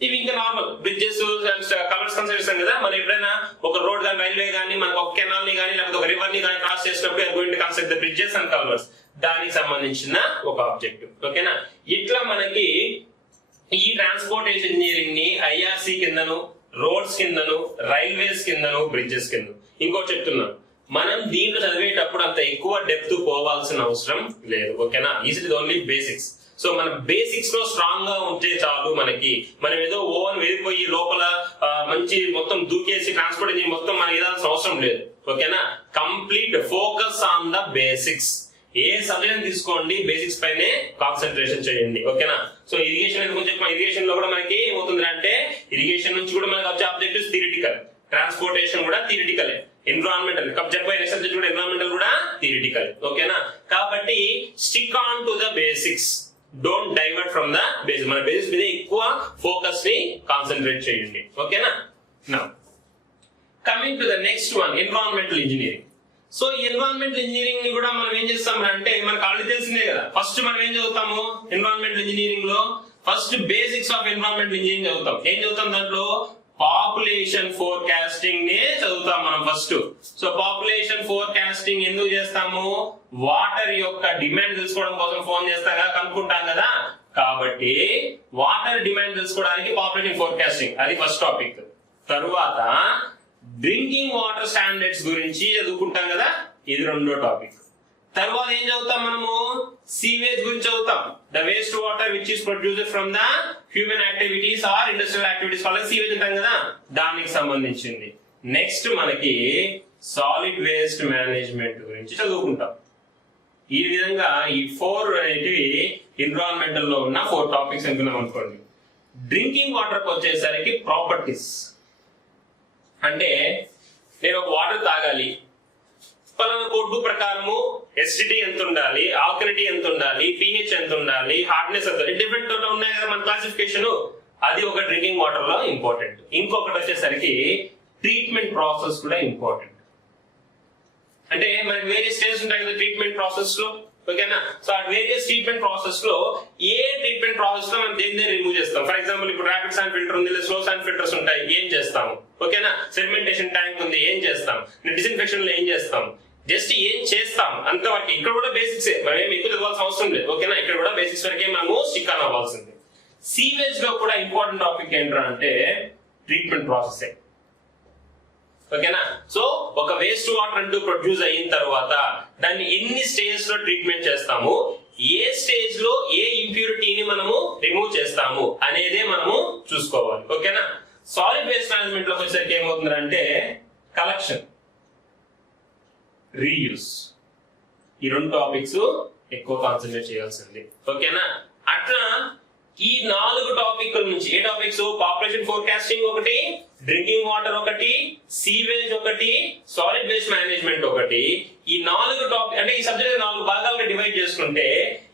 ఇవి ఇంకా నార్మల్ బ్రిడ్జెస్, కలర్స్ కన్సిడర్ చేస్తాం కదా, మనం ఎప్పుడైనా ఒక రోడ్ కానీ, రైల్వే కానీ, మనకు ఒక కెనాల్ ని కానీ, లేకపోతే ఒక రివర్ ని కానీ క్రాస్ చేసినప్పుడు going to consider the bridges and culverts, దానికి సంబంధించిన ఒక ఆబ్జెక్టివ్, ఓకేనా. ఇట్లా మనకి ఈ ట్రాన్స్పోర్టేషన్ ఇంజనీరింగ్ ని ఐఆర్సి కిందను, రోడ్స్ కిందను, రైల్వేస్ కిందను, బ్రిడ్జెస్ కింద. ఇంకోటి చెప్తున్నాం, మనం దీంట్లో చదివేటప్పుడు అంత ఎక్కువ డెప్త్ పోవాల్సిన అవసరం లేదు, ఓకేనా. Is it only basics. So మన బేసిక్స్ లో స్ట్రాంగ్ గా ఉంటే చాలు మనకి, మనం ఏదో ఓవన్ వెళ్ళిపోయి లోపల మంచి మొత్తం దూకేసి ట్రాన్స్పోర్ట్ ఇంజనీరింగ్ మొత్తం మనకి ఏదాల్సిన అవసరం లేదు, ఓకేనా. Complete focus on the basics. A subject తీసుకోండి, బేసిక్స్ పైనే కాన్సన్ట్రేషన్ చేయండి, ఓకేనా. సో ఇరిగేషన్ కొంచెం, ఇరిగేషన్ లో కూడా మనకి ఏమవుతుంది అంటే, ఇరిగేషన్ నుంచి కూడా మనకి వచ్చే ఆబ్జెక్టివ్స్ థియరిటికల్, ట్రాన్స్పోర్టేషన్ కూడా థియరిటికల్, ఎన్విరాన్మెంటల్ చెప్పబోయే సబ్జెక్ట్ కూడా ఎన్విరాన్మెంటల్ కూడా థియరిటికల్, ఓకేనా. కాబట్టి stick on to the basics, don't divert from the basic. మన బేసిక్స్ మీద ఎక్కువ ఫోకస్ ని కాన్సన్ట్రేట్ చేయండి, ఓకేనా. Now coming to the next one, environmental engineering. So environmental engineering ని కూడా మనం ఏం చేస్తాం అంటే, మనకు ఆల్రెడీ తెలిసిందే కదా, ఫస్ట్ మనం ఏం చదువుతాము ఎన్విరాన్మెంటల్ ఇంజనీరింగ్ లో, first basics of environmental engineering చదువుతాం. ఏం చదువుతాం దాంట్లో, పాపులేషన్ ఫోర్కాస్టింగ్ నే చదువుతాం మనం ఫస్ట్. సో పాపులేషన్ ఫోర్కాస్టింగ్ ఎందుకు చేస్తాము, వాటర్ యొక్క డిమాండ్ తెలుసుకోవడం కోసం ఫోన్ చేస్తాం కదా, కనుక్కుంటాం కదా, కాబట్టి వాటర్ డిమాండ్ తెలుసుకోవడానికి పాపులేషన్ ఫోర్కాస్టింగ్, అది ఫస్ట్ టాపిక్. తరువాత డ్రింకింగ్ వాటర్ స్టాండర్డ్స్ గురించి చదువుకుంటాం కదా, ఇది 2వ టాపిక్. తర్వాత ఏం చదువుతాం మనము, సీవేజ్ గురించి చదువుతాం. The waste water which is produced from the human activities are industrial activities వల్ల సీవేజ్ ఉంటాం కదా, దానికి సంబంధించింది. నెక్స్ట్ మనకి సాలిడ్ వేస్ట్ మేనేజ్మెంట్ గురించి చదువుకుంటాం. ఈ విధంగా ఈ 4 అనేటివి ఎన్విరాన్మెంటల్ లో ఉన్న 4 టాపిక్స్ అనుకున్నాం అనుకోండి. డ్రింకింగ్ వాటర్ వచ్చేసరికి ప్రాపర్టీస్ అంటే నేను ఒక వాటర్ తాగాలి, పలానా కోడ్ ప్రకారము ఎసిడిటీ ఎంత ఉండాలి, ఆల్కలిటీ ఎంత ఉండాలి, pH ఎంత ఉండాలి, హార్డ్నెస్ ఎంత, డిఫరెంట్ ఉన్నాయి కదా మన క్లాసిఫికేషన్. అది ఒక డ్రింకింగ్ వాటర్ లో ఇంపార్టెంట్. ఇంకొకటి వచ్చేసరికి ట్రీట్మెంట్ ప్రాసెస్ కూడా ఇంపార్టెంట్. అంటే మనకి వేరియస్ స్టేజెస్ ఉంటాయి కదా ట్రీట్మెంట్ ప్రాసెస్ లో, ఓకేనా. సో ఆ వేరియస్ ట్రీట్మెంట్ ప్రాసెస్ లో ఏ ట్రీట్మెంట్ ప్రాసెస్ లో మనం దేన్ని రిమూవ్ చేస్తాం. ఫర్ ఎగ్జాంపుల్ ఇప్పుడు ర్యాపిడ్ శాండ్ ఫిల్టర్ ఉంది, స్లో శాండ్ ఫిల్టర్స్ ఉంటాయి, ఏం చేస్తాము, ఓకేనా. సెడిమెంటేషన్ ట్యాంక్ ఉంది, ఏం చేస్తాం. డిస్ఇన్ఫెక్షన్ లో ఏం చేస్తాం, జస్ట్ ఏం చేస్తాం అంతవరకు. ఇక్కడ కూడా బేసిక్స్, మనం ఏమి ఎక్కువ చదవాల్సిన అవసరం లేదు, ఓకేనా. ఇక్కడ కూడా బేసిక్స్ వరకే మనము స్టిక్ ఆన్ అవ్వాల్సింది. సీవేజ్ లో కూడా ఇంపార్టెంట్ టాపిక్ ఏంట్రా అంటే ట్రీట్మెంట్ ప్రాసెస్, ఓకేనా. సో ఒక వేస్ట్ వాటర్ అంటూ ప్రొడ్యూస్ అయిన తర్వాత దాన్ని ఎన్ని స్టేజెస్ లో ట్రీట్మెంట్ చేస్తాము, ఏ స్టేజ్ లో ఏ ఇంప్యూరిటీని మనము రిమూవ్ చేస్తాము అనేదే మనము చూసుకోవాలి, ఓకేనా. సాలిడ్ వేస్ట్ మేనేజ్మెంట్ లోకి వచ్చేసరికి ఏమవుతుందంటే కలెక్షన్, రీయూస్, ఈ 2 టాపిక్స్ ఎక్కువ కాన్సన్ట్రేట్ చేయాల్సింది, ఓకేనా. అట్లా ఈ 4 టాపిక్ల నుంచి ఏ టాపిక్స్, పాపులేషన్ ఫోర్కాస్టింగ్ ఒకటి, డ్రింకింగ్ వాటర్ ఒకటి, సీవేజ్ ఒకటి, సాలిడ్ వేస్ట్ మేనేజ్మెంట్ ఒకటి. ఈ 4 టాపిక్ అంటే ఈ సబ్జెక్ట్ 4 భాగాలుగా డివైడ్ చేసుకుంటే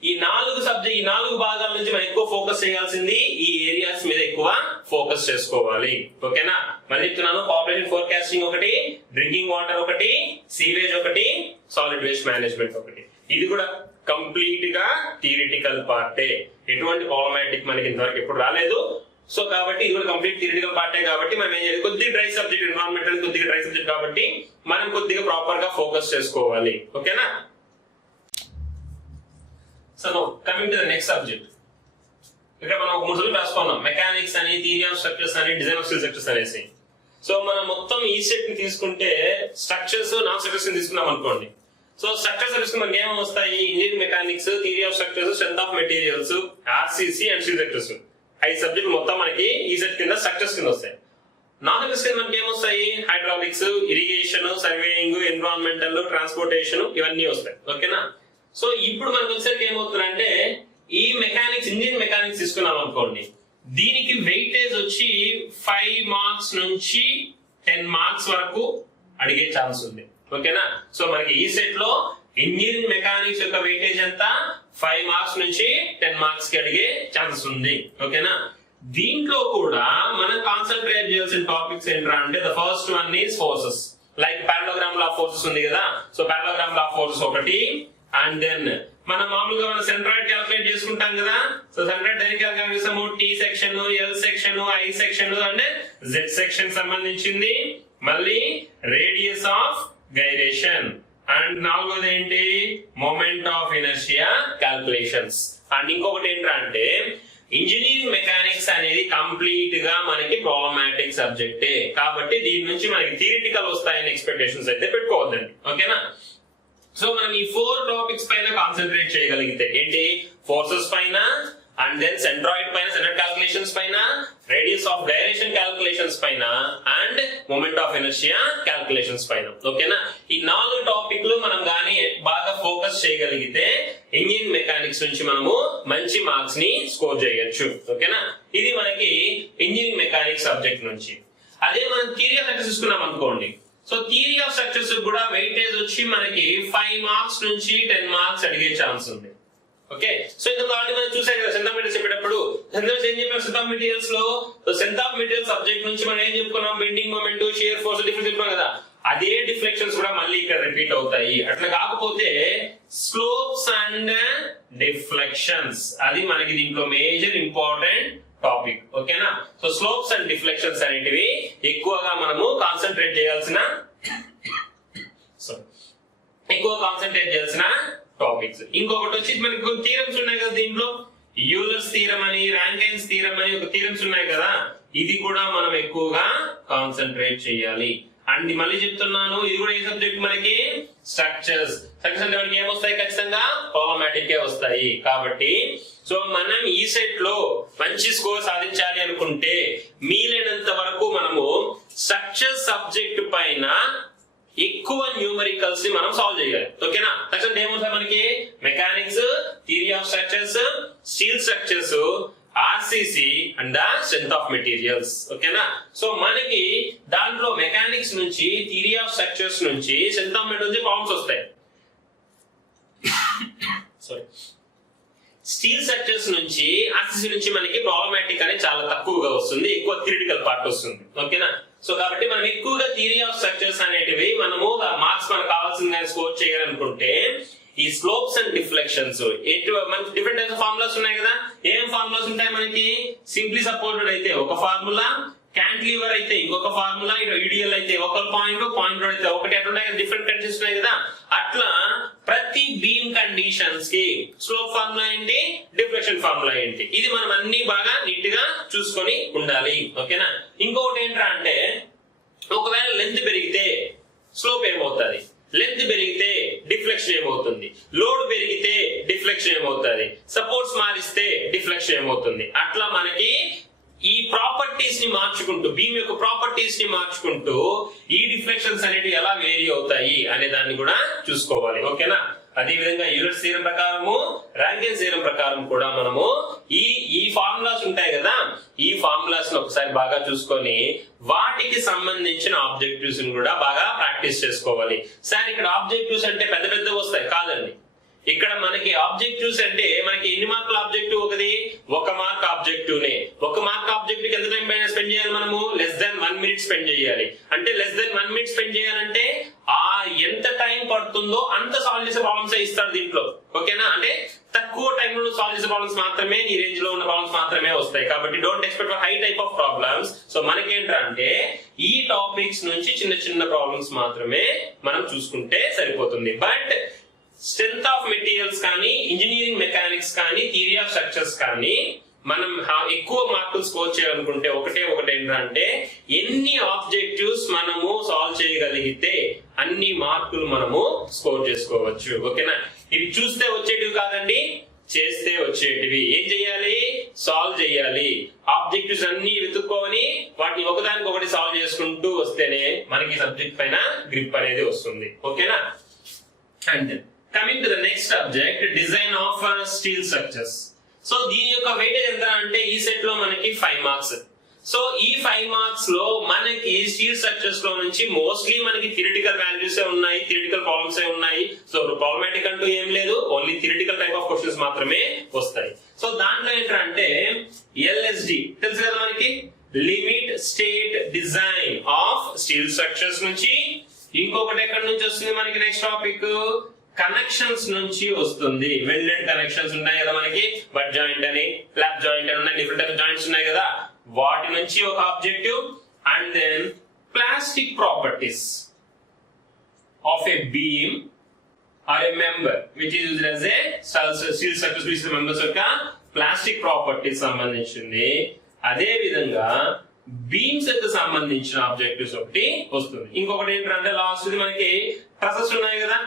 ఈ 4 భాగాల నుంచి మనం ఎక్కువ ఫోకస్ చేయాల్సింది ఈ ఏరియాస్ మీద ఎక్కువ ఫోకస్ చేసుకోవాలి, ఓకేనా. మళ్ళీ చెప్తున్నాను, పాపులేషన్ ఫోర్కాస్టింగ్ ఒకటి, డ్రింకింగ్ వాటర్ ఒకటి, సీవేజ్ ఒకటి, సాలిడ్ వేస్ట్ మేనేజ్మెంట్ ఒకటి. ఇది కూడా కంప్లీట్ గా థియరిటికల్ పార్టే, ఎటువంటి ప్రాబ్లమాటిక్ మనకి ఇంతవరకు ఎప్పుడు రాలేదు. సో కాబట్టి ఇది కూడా కంప్లీట్ థియరిటికల్ పార్టే కాబట్టి మనం ఏం చేయాలి, కొద్దిగా డ్రై సబ్జెక్ట్, ఎన్విరాన్మెంటల్ కొద్దిగా డ్రై సబ్జెక్ట్ కాబట్టి మనం కొద్దిగా ప్రాపర్ గా ఫోకస్ చేసుకోవాలి, ఓకేనా. So coming to the next subject. ఇక్కడ మనం 3 సబ్జెక్ట్ రాసుకున్నాం, మెకానిక్స్ అని, థియరీ ఆఫ్ స్ట్రక్చర్స్ అని, డిజైన్ ఆఫ్ స్కిల్ సెక్టర్స్ అనేసి. సో మనం మొత్తం ఈ సెట్ ని తీసుకుంటే స్ట్రక్చర్స్, నాన్ స్ట్రక్చర్స్ తీసుకున్నాం అనుకోండి. సో స్ట్రక్చర్స్ తీసుకుని మనకి ఏమేమి వస్తాయి, engineering mechanics, theory of structures, strength of materials, RCC and skill sectors. 5 సబ్జెక్టులు మొత్తం మనకి ఈ సెట్ కింద స్ట్రక్చర్స్ కింద వస్తాయి. నాన్ స్ట్రక్చర్స్ కింద మనకి ఏమొస్తాయి, hydraulics, irrigation, surveying, environmental, transportation, ఇవన్నీ వస్తాయి, ఓకేనా. సో ఇప్పుడు మనకు వచ్చేసరికి ఏమవుతుందంటే ఈ మెకానిక్స్, ఇంజనీరింగ్ మెకానిక్స్ తీసుకున్నాం అనుకోండి, దీనికి వెయిటేజ్ వచ్చి 5 మార్క్స్ నుంచి 10 మార్క్స్ వరకు అడిగే ఛాన్స్ ఉంది, ఓకేనా. సో మనకి ఈ సెట్ లో ఇంజనీరింగ్ మెకానిక్స్ యొక్క వెయిటేజ్ ఎంత, 5 మార్క్స్ నుంచి 10 మార్క్స్ కి అడిగే ఛాన్సెస్ ఉంది, ఓకేనా. దీంట్లో కూడా మనం కాన్సన్ట్రేట్ చేయాల్సిన టాపిక్స్ ఏంట్రా అంటే the first one is forces. Like parallelogram law forces ఉంది కదా, సో పారలోగ్రామ్ లా ఫోర్సెస్ ఒకటి. అండ్ దెన్ మనం మామూలుగా మనం సెంట్రాయిడ్ క్యాల్కులేట్ చేసుకుంటాం కదా, సో సెంట్రాయిడ్ దేనికి క్యాల్కులేట్ చేస్తాము, T section, L section, I section and Z section సంబంధించింది. మళ్ళీ రేడియస్ ఆఫ్ గైరేషన్ అండ్ 4వది ఏంటి, moment of inertia calculations. And ఇంకొకటి ఏంటంటే ఇంజనీరింగ్ మెకానిక్స్ అనేది కంప్లీట్ గా మనకి ప్రాబ్లమాటిక్ సబ్జెక్టే కాబట్టి దీని నుంచి మనకి థియరిటికల్ వస్తాయని ఎక్స్పెక్టేషన్స్ అయితే పెట్టుకోవద్దండి, ఓకేనా. సో మనం ఈ 4 టాపిక్స్ పైన కాన్సన్ట్రేట్ చేయగలిగితే ఏంటి, ఫోర్సెస్ పైన, అండ్ దెన్ సెంట్రాయిడ్ పైన, సెంట్రాయిడ్ క్యాల్కులేషన్స్ పైన, రేడియస్ ఆఫ్ గైరేషన్ క్యాల్కులేషన్స్ పైన, and moment of inertia calculations పైన, ఓకేనా. ఈ 4 టాపిక్లు మనం గానీ బాగా ఫోకస్ చేయగలిగితే ఇంజనీరింగ్ మెకానిక్స్ నుంచి మనము మంచి మార్క్స్ ని స్కోర్ చేయొచ్చు, ఓకేనా. ఇది మనకి ఇంజనీరింగ్ మెకానిక్స్ సబ్జెక్ట్ నుంచి. అదే మనం థియరీ ఆఫ్ స్ట్రక్చర్స్ తీసుకున్నాం అనుకోండి, సో థియరీ ఆఫ్ స్ట్రక్చర్స్ కూడా వెయిటేజ్ వచ్చి మనకి 5 మార్క్స్ నుంచి 10 మార్క్స్ అడిగే ఛాన్స్ ఉంది, ఓకే. సో ఇందులో ఆల్రెడీ మనం చూసాం కదా స్ట్రెంత్ ఆఫ్ మెటీరియల్స్ చెప్పేటప్పుడు, ఏం చెప్పాం స్ట్రెంత్ ఆఫ్ మెటీరియల్స్ లో, స్ట్రెంత్ ఆఫ్ మెటీరియల్ సబ్జెక్ట్ నుంచి మనం ఏం చెప్పుకున్నాం, bending moment, shear force, difference చెప్పుకున్నాం కదా. అదే డిఫ్లెక్షన్స్ కూడా మళ్ళీ ఇక్కడ రిపీట్ అవుతాయి. అట్లా కాకపోతే స్లోప్స్ అండ్ డిఫ్లెక్షన్స్, అది మనకి దీంట్లో మేజర్ ఇంపార్టెంట్ టాపిక్, ఓకేనా. సో స్లోప్స్ అండ్ డిఫ్లెక్షన్స్ అనేటివి ఎక్కువగా మనము కాన్సన్ట్రేట్ చేయాల్సిన టాపిక్స్. ఇంకొకటి వచ్చి మనకి కొన్ని థీరమ్స్ ఉన్నాయి కదా దీంట్లో, యూలర్స్ థీరం అని, రాంకైన్స్ థీరం అని ఒక థీరమ్స్ ఉన్నాయి కదా, ఇది కూడా మనం ఎక్కువగా కాన్సన్ట్రేట్ చేయాలి. అండ్ మళ్ళీ చెప్తున్నాను, ఇది కూడా ఏ సబ్జెక్ట్ మనకి, స్ట్రక్చర్స్. సర్క్యూట్స్ అంటే మనకి ఏమొస్తాయి, ఖచ్చితంగా ప్రాబ్లమాటిక్ వస్తాయి. కాబట్టి సో మనం ఈ సెట్ లో మంచి స్కోర్ సాధించాలి అనుకుంటే వీలైనంత వరకు మనము స్ట్రక్చర్ సబ్జెక్ట్ పైన ఎక్కువ న్యూమరికల్స్ ని మనం సాల్వ్ చేయాలి. ఓకేనా? అంటే ఏమవుతాయి మనకి, mechanics, theory of structures, steel structures, RCC and the strength of materials. ఓకేనా? సో మనకి దాంట్లో మెకానిక్స్ నుంచి, థియరీ ఆఫ్ స్ట్రక్చర్స్ నుంచి, స్ట్రెంత్ ఆఫ్ మెటీరియల్స్ ప్రాబ్లమ్స్ వస్తాయి. సారీ, స్టీల్ స్ట్రక్చర్స్ నుంచి, ఆర్సిసి నుంచి మనకి ప్రాబ్లమాటిక్ అనేది చాలా తక్కువగా వస్తుంది, ఎక్కువ థియరిటికల్ పార్ట్ వస్తుంది. ఓకేనా? సో కాబట్టి మనం ఎక్కువగా థియరీ ఆఫ్ స్ట్రక్చర్స్ అనేటివి మనము మార్క్స్ మనకు కావాల్సిన స్కోర్ చేయాలనుకుంటే ఈ స్లోప్స్ అండ్ డిఫ్లెక్షన్స్, మనకి డిఫరెంట్ టైప్స్ ఫార్ములాస్ ఉన్నాయి కదా. ఏం ఫార్ములాస్ ఉంటాయి మనకి, సింప్లీ సపోర్టెడ్ అయితే ఒక ఫార్ములా, క్యాంటిలివర్ అయితే ఇంకొక ఫార్ములా, ఐడియల్ అయితే ఒక పాయింట్ అయితే ఒకటి, అట్లా డిఫరెంట్ కండిషన్స్ ఉన్నాయి కదా. అట్లా ప్రతి బీమ్ కండిషన్స్ కి స్లోప్ ఫార్ములా ఏంటి, డిఫ్లెక్షన్ ఫార్ములా ఏంటి, ఇది మనం అన్ని బాగా నీట్ గా చూసుకొని ఉండాలి. ఓకేనా? ఇంకొకటి ఏంట్రా అంటే, ఒకవేళ లెంత్ పెరిగితే స్లోప్ ఏమవుతుంది, లెంత్ పెరిగితే డిఫ్లెక్షన్ ఏమవుతుంది, లోడ్ పెరిగితే డిఫ్లెక్షన్ ఏమవుతుంది, సపోర్ట్స్ మారిస్తే డిఫ్లెక్షన్ ఏమవుతుంది. అట్లా మనకి ఈ ప్రాపర్టీస్ ని మార్చుకుంటూ, బీమ్ యొక్క ప్రాపర్టీస్ ని మార్చుకుంటూ ఈ డిఫ్లెక్షన్స్ అనేవి ఎలా వేరీ అవుతాయి అనే దాన్ని కూడా చూసుకోవాలి. ఓకేనా? అదే విధంగా యూలర్స్ థియరం ప్రకారము, రాంకిన్స్ థియరం ప్రకారం కూడా మనము ఈ ఫార్ములాస్ ఉంటాయి కదా, ఈ ఫార్ములాస్ ని ఒకసారి బాగా చూసుకొని వాటికి సంబంధించిన ఆబ్జెక్టివ్స్ ని కూడా బాగా ప్రాక్టీస్ చేసుకోవాలి. సార్ ఇక్కడ ఆబ్జెక్టివ్స్ అంటే పెద్ద పెద్దవి వస్తాయి కాదండి. ఇక్కడ మనకి ఆబ్జెక్టివ్స్ అంటే మనకి ఎన్ని మార్కుల ఆబ్జెక్టివ్, ఒక మార్క్ ఆబ్జెక్టివ్ నే. ఒక మార్క్ ఆబ్జెక్టివ్ ఎంత టైం పైన స్పెండ్ చేయాలి మనము, లెస్ దాన్ 1 minute స్పెండ్ చేయాలి. అంటే లెస్ దాన్ 1 minute స్పెండ్ చేయాలంటే ఆ ఎంత టైం పడుతుందో అంత సాల్వ్ చేసే ప్రాబ్లమ్స్ ఇస్తాడు దీంట్లో. ఓకేనా? అంటే తక్కువ టైంలో సాల్వ్ చేసే ప్రాబ్లమ్స్ మాత్రమే, ఈ రేంజ్ లో ఉన్న ప్రాబ్లమ్స్ మాత్రమే వస్తాయి. కాబట్టి don't expect high type of problems. So మనకేంటంటే ఈ టాపిక్స్ నుంచి చిన్న చిన్న ప్రాబ్లమ్స్ మాత్రమే మనం చూసుకుంటే సరిపోతుంది. బట్ స్ట్రెంత్ ఆఫ్ మెటీరియల్స్ కానీ, ఇంజనీరింగ్ మెకానిక్స్ కానీ, థియరీ ఆఫ్ స్ట్రక్చర్స్ కానీ మనం ఎక్కువ మార్కులు స్కోర్ చేయాలనుకుంటే ఒకటే ఏంటంటే, ఎన్ని ఆబ్జెక్టివ్స్ మనము సాల్వ్ చేయగలిగితే అన్ని మార్కులు మనము స్కోర్ చేసుకోవచ్చు. ఓకేనా? ఇవి చూస్తే వచ్చేటివి కాదండి, చేస్తే వచ్చేటివి. ఏం చెయ్యాలి, సాల్వ్ చేయాలి. ఆబ్జెక్టివ్స్ అన్ని వెతుక్కోని వాటిని ఒకదానికొకటి సాల్వ్ చేసుకుంటూ వస్తేనే మనకి సబ్జెక్ట్ పైన గ్రిప్ అనేది వస్తుంది. ఓకేనా? And coming to the next subject, design of steel structures. So దీని యొక్క వెయిటేజ్ ఎంత అంటే ఈ సెట్ లో మనకి 5 మార్క్స్. సో ఈ 5 మార్క్స్ లో మనకి స్టీల్ స్ట్రక్చర్స్ లో నుంచి మోస్ట్లీ మనకి థియరిటికల్ వాల్యూస్ ఉన్నాయి, థియరిటికల్ ప్రాబ్లమ్స్ ఉన్నాయి. సో ప్రాబ్లమాటిక్ అంటూ ఏం లేదు, only theoretical type of questions మాత్రమే వస్తాయి. సో దాంట్లో ఏంటంటే LSD తెలుసు కదా మనకి, limit state design of steel structures నుంచి. ఇంకొకటి ఎక్కడి నుంచి వస్తుంది మనకి, నెక్స్ట్ టాపిక్ కనెక్షన్స్ నుంచి వస్తుంది. వెల్డెడ్ కనెక్షన్స్ ఉన్నాయి కదా మనకి, బట్ జాయింట్ అని, ఫ్లాప్ జాయింట్ అని ఉన్నాయి, డిఫరెంట్ టైప్ జాయింట్స్ ఉన్నాయి కదా, వాటి నుంచి ఒక objective. And then plastic properties of a beam or a member which is used as a steel structures members యొక్క ప్లాస్టిక్ ప్రాపర్టీస్ సంబంధించింది. అదే విధంగా బీమ్స్ కి సంబంధించిన ఆబ్జెక్టివ్స్ ఒకటి వస్తుంది. ఇంకొకటి ఏంటంటే లాస్ట్ మనకి ట్రసెస్ ఉన్నాయి కదా.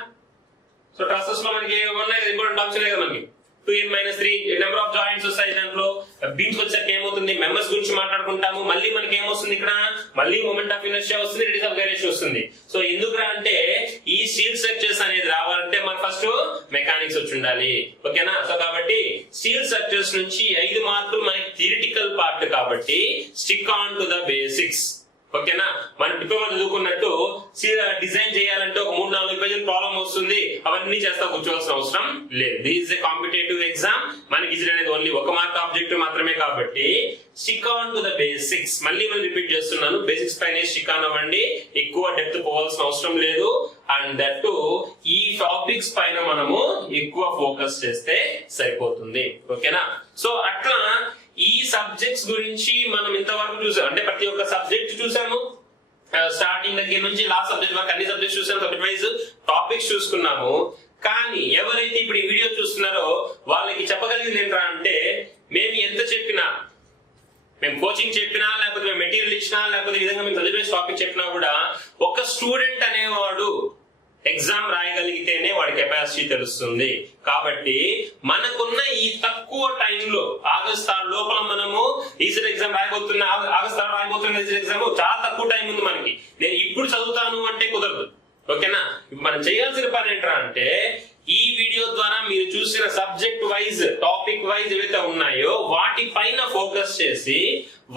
సో ట్రసెస్ లో మనకి ఉన్నాయి ఇంపార్టెంట్ ఆప్షన్ కదా మనకి 2n-3 నెంబర్ ఆఫ్ జాయింట్స్ వస్తాయి. దాంట్లో బీమ్స్ వచ్చాక ఏమవుతుంది, మెంబర్స్ గురించి మాట్లాడుకుంటాము. మళ్ళీ మనకి ఏమొస్తుంది ఇక్కడ, మళ్ళీ మూమెంట్ ఆఫ్ ఇనర్షియా వస్తుంది, రేడియస్ ఆఫ్ గైరేషన్ వస్తుంది. సో ఎందుకురా అంటే ఈ స్టీల్ స్ట్రక్చర్స్ అనేది రావాలంటే మనకు ఫస్ట్ మెకానిక్స్ వచ్చి ఉండాలి. ఓకేనా? సో కాబట్టి స్టీల్ స్ట్రక్చర్స్ నుంచి 5 మార్కులు మనకి థియరిటికల్ పార్ట్ కాబట్టి stick on to the basics. ఓకేనా? మనం డిప్లొమా చదువుకున్నట్టు డిజైన్ చేయాలంటే ఒక 3-4 పేజీల ప్రాబ్లం వస్తుంది, అవన్నీ చేస్తా కూర్చోవాల్సిన అవసరం లేదు. This is a competitive exam. మనకి ఇది అనేది ఓన్లీ 1 మార్క్ ఆబ్జెక్టివ్ మాత్రమే కాబట్టి stick on to the basics. మళ్ళీ మనం రిపీట్ చేస్తున్నాను, బేసిక్స్ పైన స్టిక్ ఆన్ అవ్వండి, ఎక్కువ డెప్త్ పోవాల్సిన అవసరం లేదు. అండ్ దట్ ఈ టాపిక్స్ పైన మనము ఎక్కువ ఫోకస్ చేస్తే సరిపోతుంది. ఓకేనా? సో అట్లా ఈ సబ్జెక్ట్స్ గురించి మనం ఇంతవరకు చూసాం. అంటే ప్రతి ఒక్క సబ్జెక్ట్ చూసాము, స్టార్టింగ్ దగ్గర నుంచి లాస్ట్ సబ్జెక్ట్ వరకు అన్ని సబ్జెక్ట్స్ చూసాము, సబ్జెక్ట్ వైజ్ టాపిక్స్ చూసుకున్నాము. కానీ ఎవరైతే ఇప్పుడు ఈ వీడియో చూస్తున్నారో వాళ్ళకి చెప్పగలిగింది ఏంట్రా అంటే, మేము ఎంత చెప్పినా, మేము కోచింగ్ చెప్పినా, లేకపోతే మేము మెటీరియల్ ఇచ్చినా, లేకపోతే ఈ విధంగా మేము చదివే టాపిక్ చెప్పినా కూడా ఒక స్టూడెంట్ అనేవాడు ఎగ్జామ్ రాయగలిగితేనే వాడి కెపాసిటీ తెలుస్తుంది. కాబట్టి మనకున్న ఈ తక్కువ టైంలో ఆగస్ట్ లోపల మనము ఈసెట్ ఎగ్జామ్ రాయబోతున్నా, ఆగస్ట్ రాయబోతున్న ఈసెట్ ఎగ్జామ్ చాలా తక్కువ టైం ఉంది మనకి. నేను ఇప్పుడు చదువుతాను అంటే కుదరదు. ఓకేనా? మనం చేయాల్సిన పని ఏంట్రా అంటే ఈ వీడియో ద్వారా మీరు చూసిన సబ్జెక్ట్ వైజ్, టాపిక్ వైజ్ ఏవైతే ఉన్నాయో వాటి పైన ఫోకస్ చేసి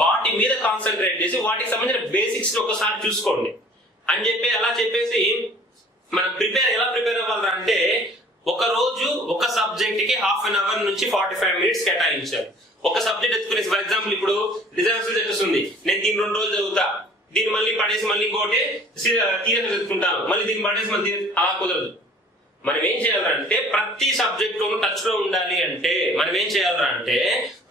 వాటి మీద కాన్సన్ట్రేట్ చేసి వాటికి సంబంధించిన బేసిక్స్ ఒకసారి చూసుకోండి అని చెప్పి అలా చెప్పేసి మనం ఎలా ప్రిపేర్ అవ్వాలి అంటే ఒక రోజు ఒక సబ్జెక్ట్ కి హాఫ్ అన్ అవర్ నుంచి 45 మినిట్స్ కేటాయించాలి. ఒక సబ్జెక్ట్ ఎత్తుకునేసి, ఫర్ ఎగ్జాంపుల్ ఇప్పుడు డిజాస్టర్ తెలుస్తుంది, నేను దీన్ని 2 రోజులు చదువుతా, దీన్ని మళ్ళీ పడేసి మళ్ళీ ఇంకోటి తీరని చదువుకుంటాను, మళ్ళీ దీన్ని పడేసి మళ్ళీ అలా కుదరదు. మనం ఏం చేయాలంటే ప్రతి సబ్జెక్ట్ లోనూ టచ్ లో ఉండాలి అంటే మనం ఏం చేయాలంటే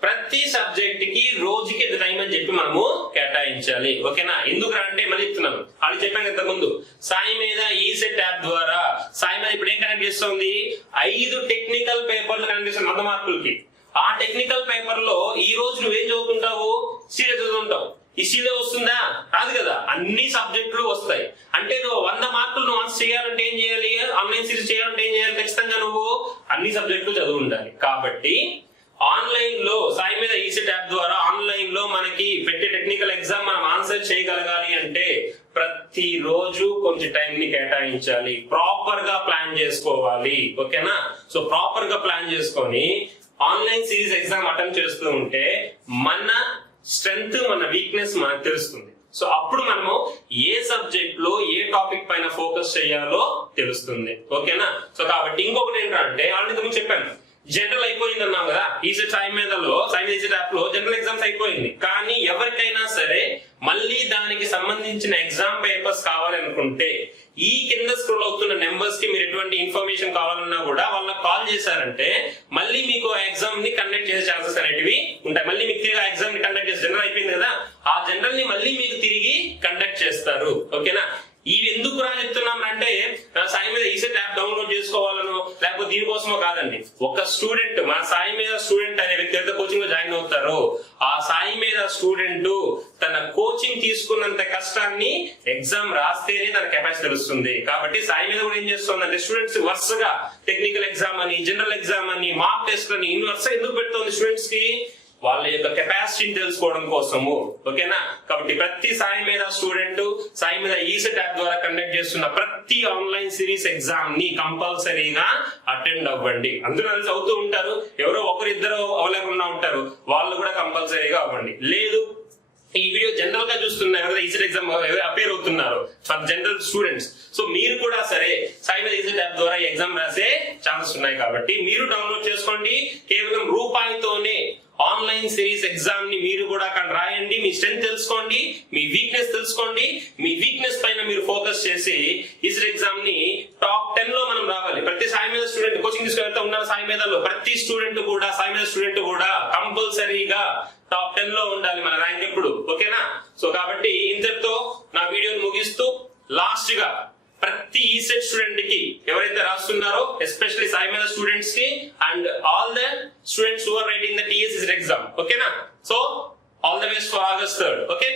ప్రతి సబ్జెక్ట్ కి రోజుకి ఎంత టైం అని చెప్పి మనము కేటాయించాలి. ఓకేనా? ఎందుకు అంటే మళ్ళీ చెప్తున్నాను, అది చెప్పాను ఇంతకు ముందు. సాయి మీద ఈసెట్ యాప్ ద్వారా సాయి మీద ఇప్పుడు ఏం కనెక్ట్ చేస్తుంది, 5 టెక్నికల్ పేపర్లు కనెక్ట్ చేస్తాం 100 మార్కులకి. ఆ టెక్నికల్ పేపర్ లో ఈ రోజు నువ్వేం చదువుతుంటావు, సీరియస్ చదువుతుంటావు. ఈ సీలో వస్తుందా? రాదు కదా. అన్ని సబ్జెక్టులు వస్తాయి. అంటే నువ్వు 100 మార్కులు నువ్వు ఆన్సర్ చేయాలంటే ఏం చేయాలి, ఆన్లైన్ సిరీస్ చేయాలంటే ఏం చేయాలి, ఖచ్చితంగా నువ్వు అన్ని సబ్జెక్టులు చదువు ఉండాలి. కాబట్టి ఆన్లైన్ లో సాయి మీద ఈసెట్ యాప్ ద్వారా ఆన్లైన్ లో మనకి పెట్టే టెక్నికల్ ఎగ్జామ్ మనం ఆన్సర్ చేయగలగాలి అంటే ప్రతి రోజు కొంచెం టైం ని కేటాయించాలి, ప్రాపర్ గా ప్లాన్ చేసుకోవాలి. ఓకేనా? సో ప్రాపర్ గా ప్లాన్ చేసుకొని ఆన్లైన్ సిరీస్ ఎగ్జామ్ అటెంప్ట్ చేస్తూ ఉంటే మన స్ట్రెంగ్త్, మన వీక్నెస్ మనకు తెలుస్తుంది. సో అప్పుడు మనము ఏ సబ్జెక్ట్ లో ఏ టాపిక్ పైన ఫోకస్ చేయాలో తెలుస్తుంది. ఓకేనా? సో కాబట్టి ఇంకొకటి ఏంటంటే ఆల్రెడీ ముందు చెప్పాను, జనరల్ అయిపోయింది అన్నాం కదా. ఈసెట్ సాయి ఈసెట్ యాప్ లో జనరల్ ఎగ్జామ్స్ అయిపోయింది. కానీ ఎవరికైనా సరే మళ్ళీ దానికి సంబంధించిన ఎగ్జామ్ పేపర్స్ కావాలనుకుంటే ఈ కింద స్క్రోల్ అవుతున్న నెంబర్స్ కి మీరు ఎటువంటి ఇన్ఫర్మేషన్ కావాలన్నా కూడా వాళ్ళకి కాల్ చేశారంటే మళ్ళీ మీకు ఎగ్జామ్ ని కండక్ట్ చేసే ఛాన్సెస్ అనేటివి ఉంటాయి. మళ్ళీ మీకు తిరిగి ఎగ్జామ్ ని కండక్ట్ చేసి, జనరల్ అయిపోయింది కదా, ఆ జనరల్ ని మళ్ళీ మీకు తిరిగి కండక్ట్ చేస్తారు. ఓకేనా? ఇవి ఎందుకు రా చెప్తున్నాం అంటే సాయి మీద ఈసెట్ యాప్ డౌన్లోడ్ చేసుకోవాలనో లేకపోతే దీనికోసమో కాదండి. ఒక స్టూడెంట్, మా సాయి మీద స్టూడెంట్ అనే వ్యక్తి ఎంత కోచింగ్ లో జాయిన్ అవుతారో ఆ సాయి మీద స్టూడెంట్ తన కోచింగ్ తీసుకున్నంత కష్టాన్ని ఎగ్జామ్ రాస్తేనే తన కెపాసిటీ తెలుస్తుంది. కాబట్టి సాయి మీద కూడా ఏం చేస్తుందంటే స్టూడెంట్స్ వరుసగా టెక్నికల్ ఎగ్జామ్ అని, జనరల్ ఎగ్జామ్ అని, మాక్ టెస్ట్ అని ఇన్ని వరుస ఎందుకు పెడుతుంది స్టూడెంట్స్ కి, వాళ్ళ యొక్క కెపాసిటీని తెలుసుకోవడం కోసము. ఓకేనా? కాబట్టి ప్రతి సాయి మీద స్టూడెంట్ సాయి మీద ఈసెట్ యాప్ ద్వారా కండక్ట్ చేస్తున్న ప్రతి ఆన్లైన్ సిరీస్ ఎగ్జామ్ ని కంపల్సరీగా అటెండ్ అవ్వండి. అందరూ కలిసి అవుతూ ఉంటారు, ఎవరో ఒకరిద్దరు అవలేకుండా ఉంటారు, వాళ్ళు కూడా కంపల్సరీగా అవ్వండి. లేదు ఈ వీడియో జనరల్ గా చూస్తున్నారు, ఈసెట్ ఎగ్జామ్ అపేర్ అవుతున్నారు ఫర్ జనరల్ స్టూడెంట్స్, సో మీరు కూడా సరే సాయి మీద ఈసెట్ యాప్ ద్వారా ఎగ్జామ్ రాసే ఛాన్సెస్ ఉన్నాయి. కాబట్టి మీరు డౌన్లోడ్ చేసుకోండి. కేవలం రూపాయితోనే ఆన్లైన్ సిరీస్ ఎగ్జామ్ ని మీరు కూడా అక్కడ రాయండి. మీ స్ట్రెంగ్త్ తెలుసుకోండి, మీ వీక్నెస్ తెలుసుకోండి. మీ వీక్నెస్ పైన మీరు ఫోకస్ చేసి ఈసెట్ ఎగ్జామ్ ని టాప్ 10 లో మనం రావాలి. ప్రతి సాయి మీద స్టూడెంట్ కోచింగ్ తీసుకెళ్తా ఉన్నారు సాయి మీదలో, ప్రతి స్టూడెంట్ కూడా సాయి మీద స్టూడెంట్ కూడా కంపల్సరీగా టాప్ 10 లో ఉండాలి మన ర్యాంక్ ఎప్పుడు. ఓకేనా? సో కాబట్టి ఇంతటితో నా వీడియోని ముగిస్తూ లాస్ట్ గా ప్రతి ఈసెట్ స్టూడెంట్ కి ఎవరైతే రాస్తున్నారో ఎస్పెషల్లీ సాయి మీద స్టూడెంట్స్ కి and all the students who are writing the TS ECET exam. ఓకేనా? So all the best for August 3rd. Okay.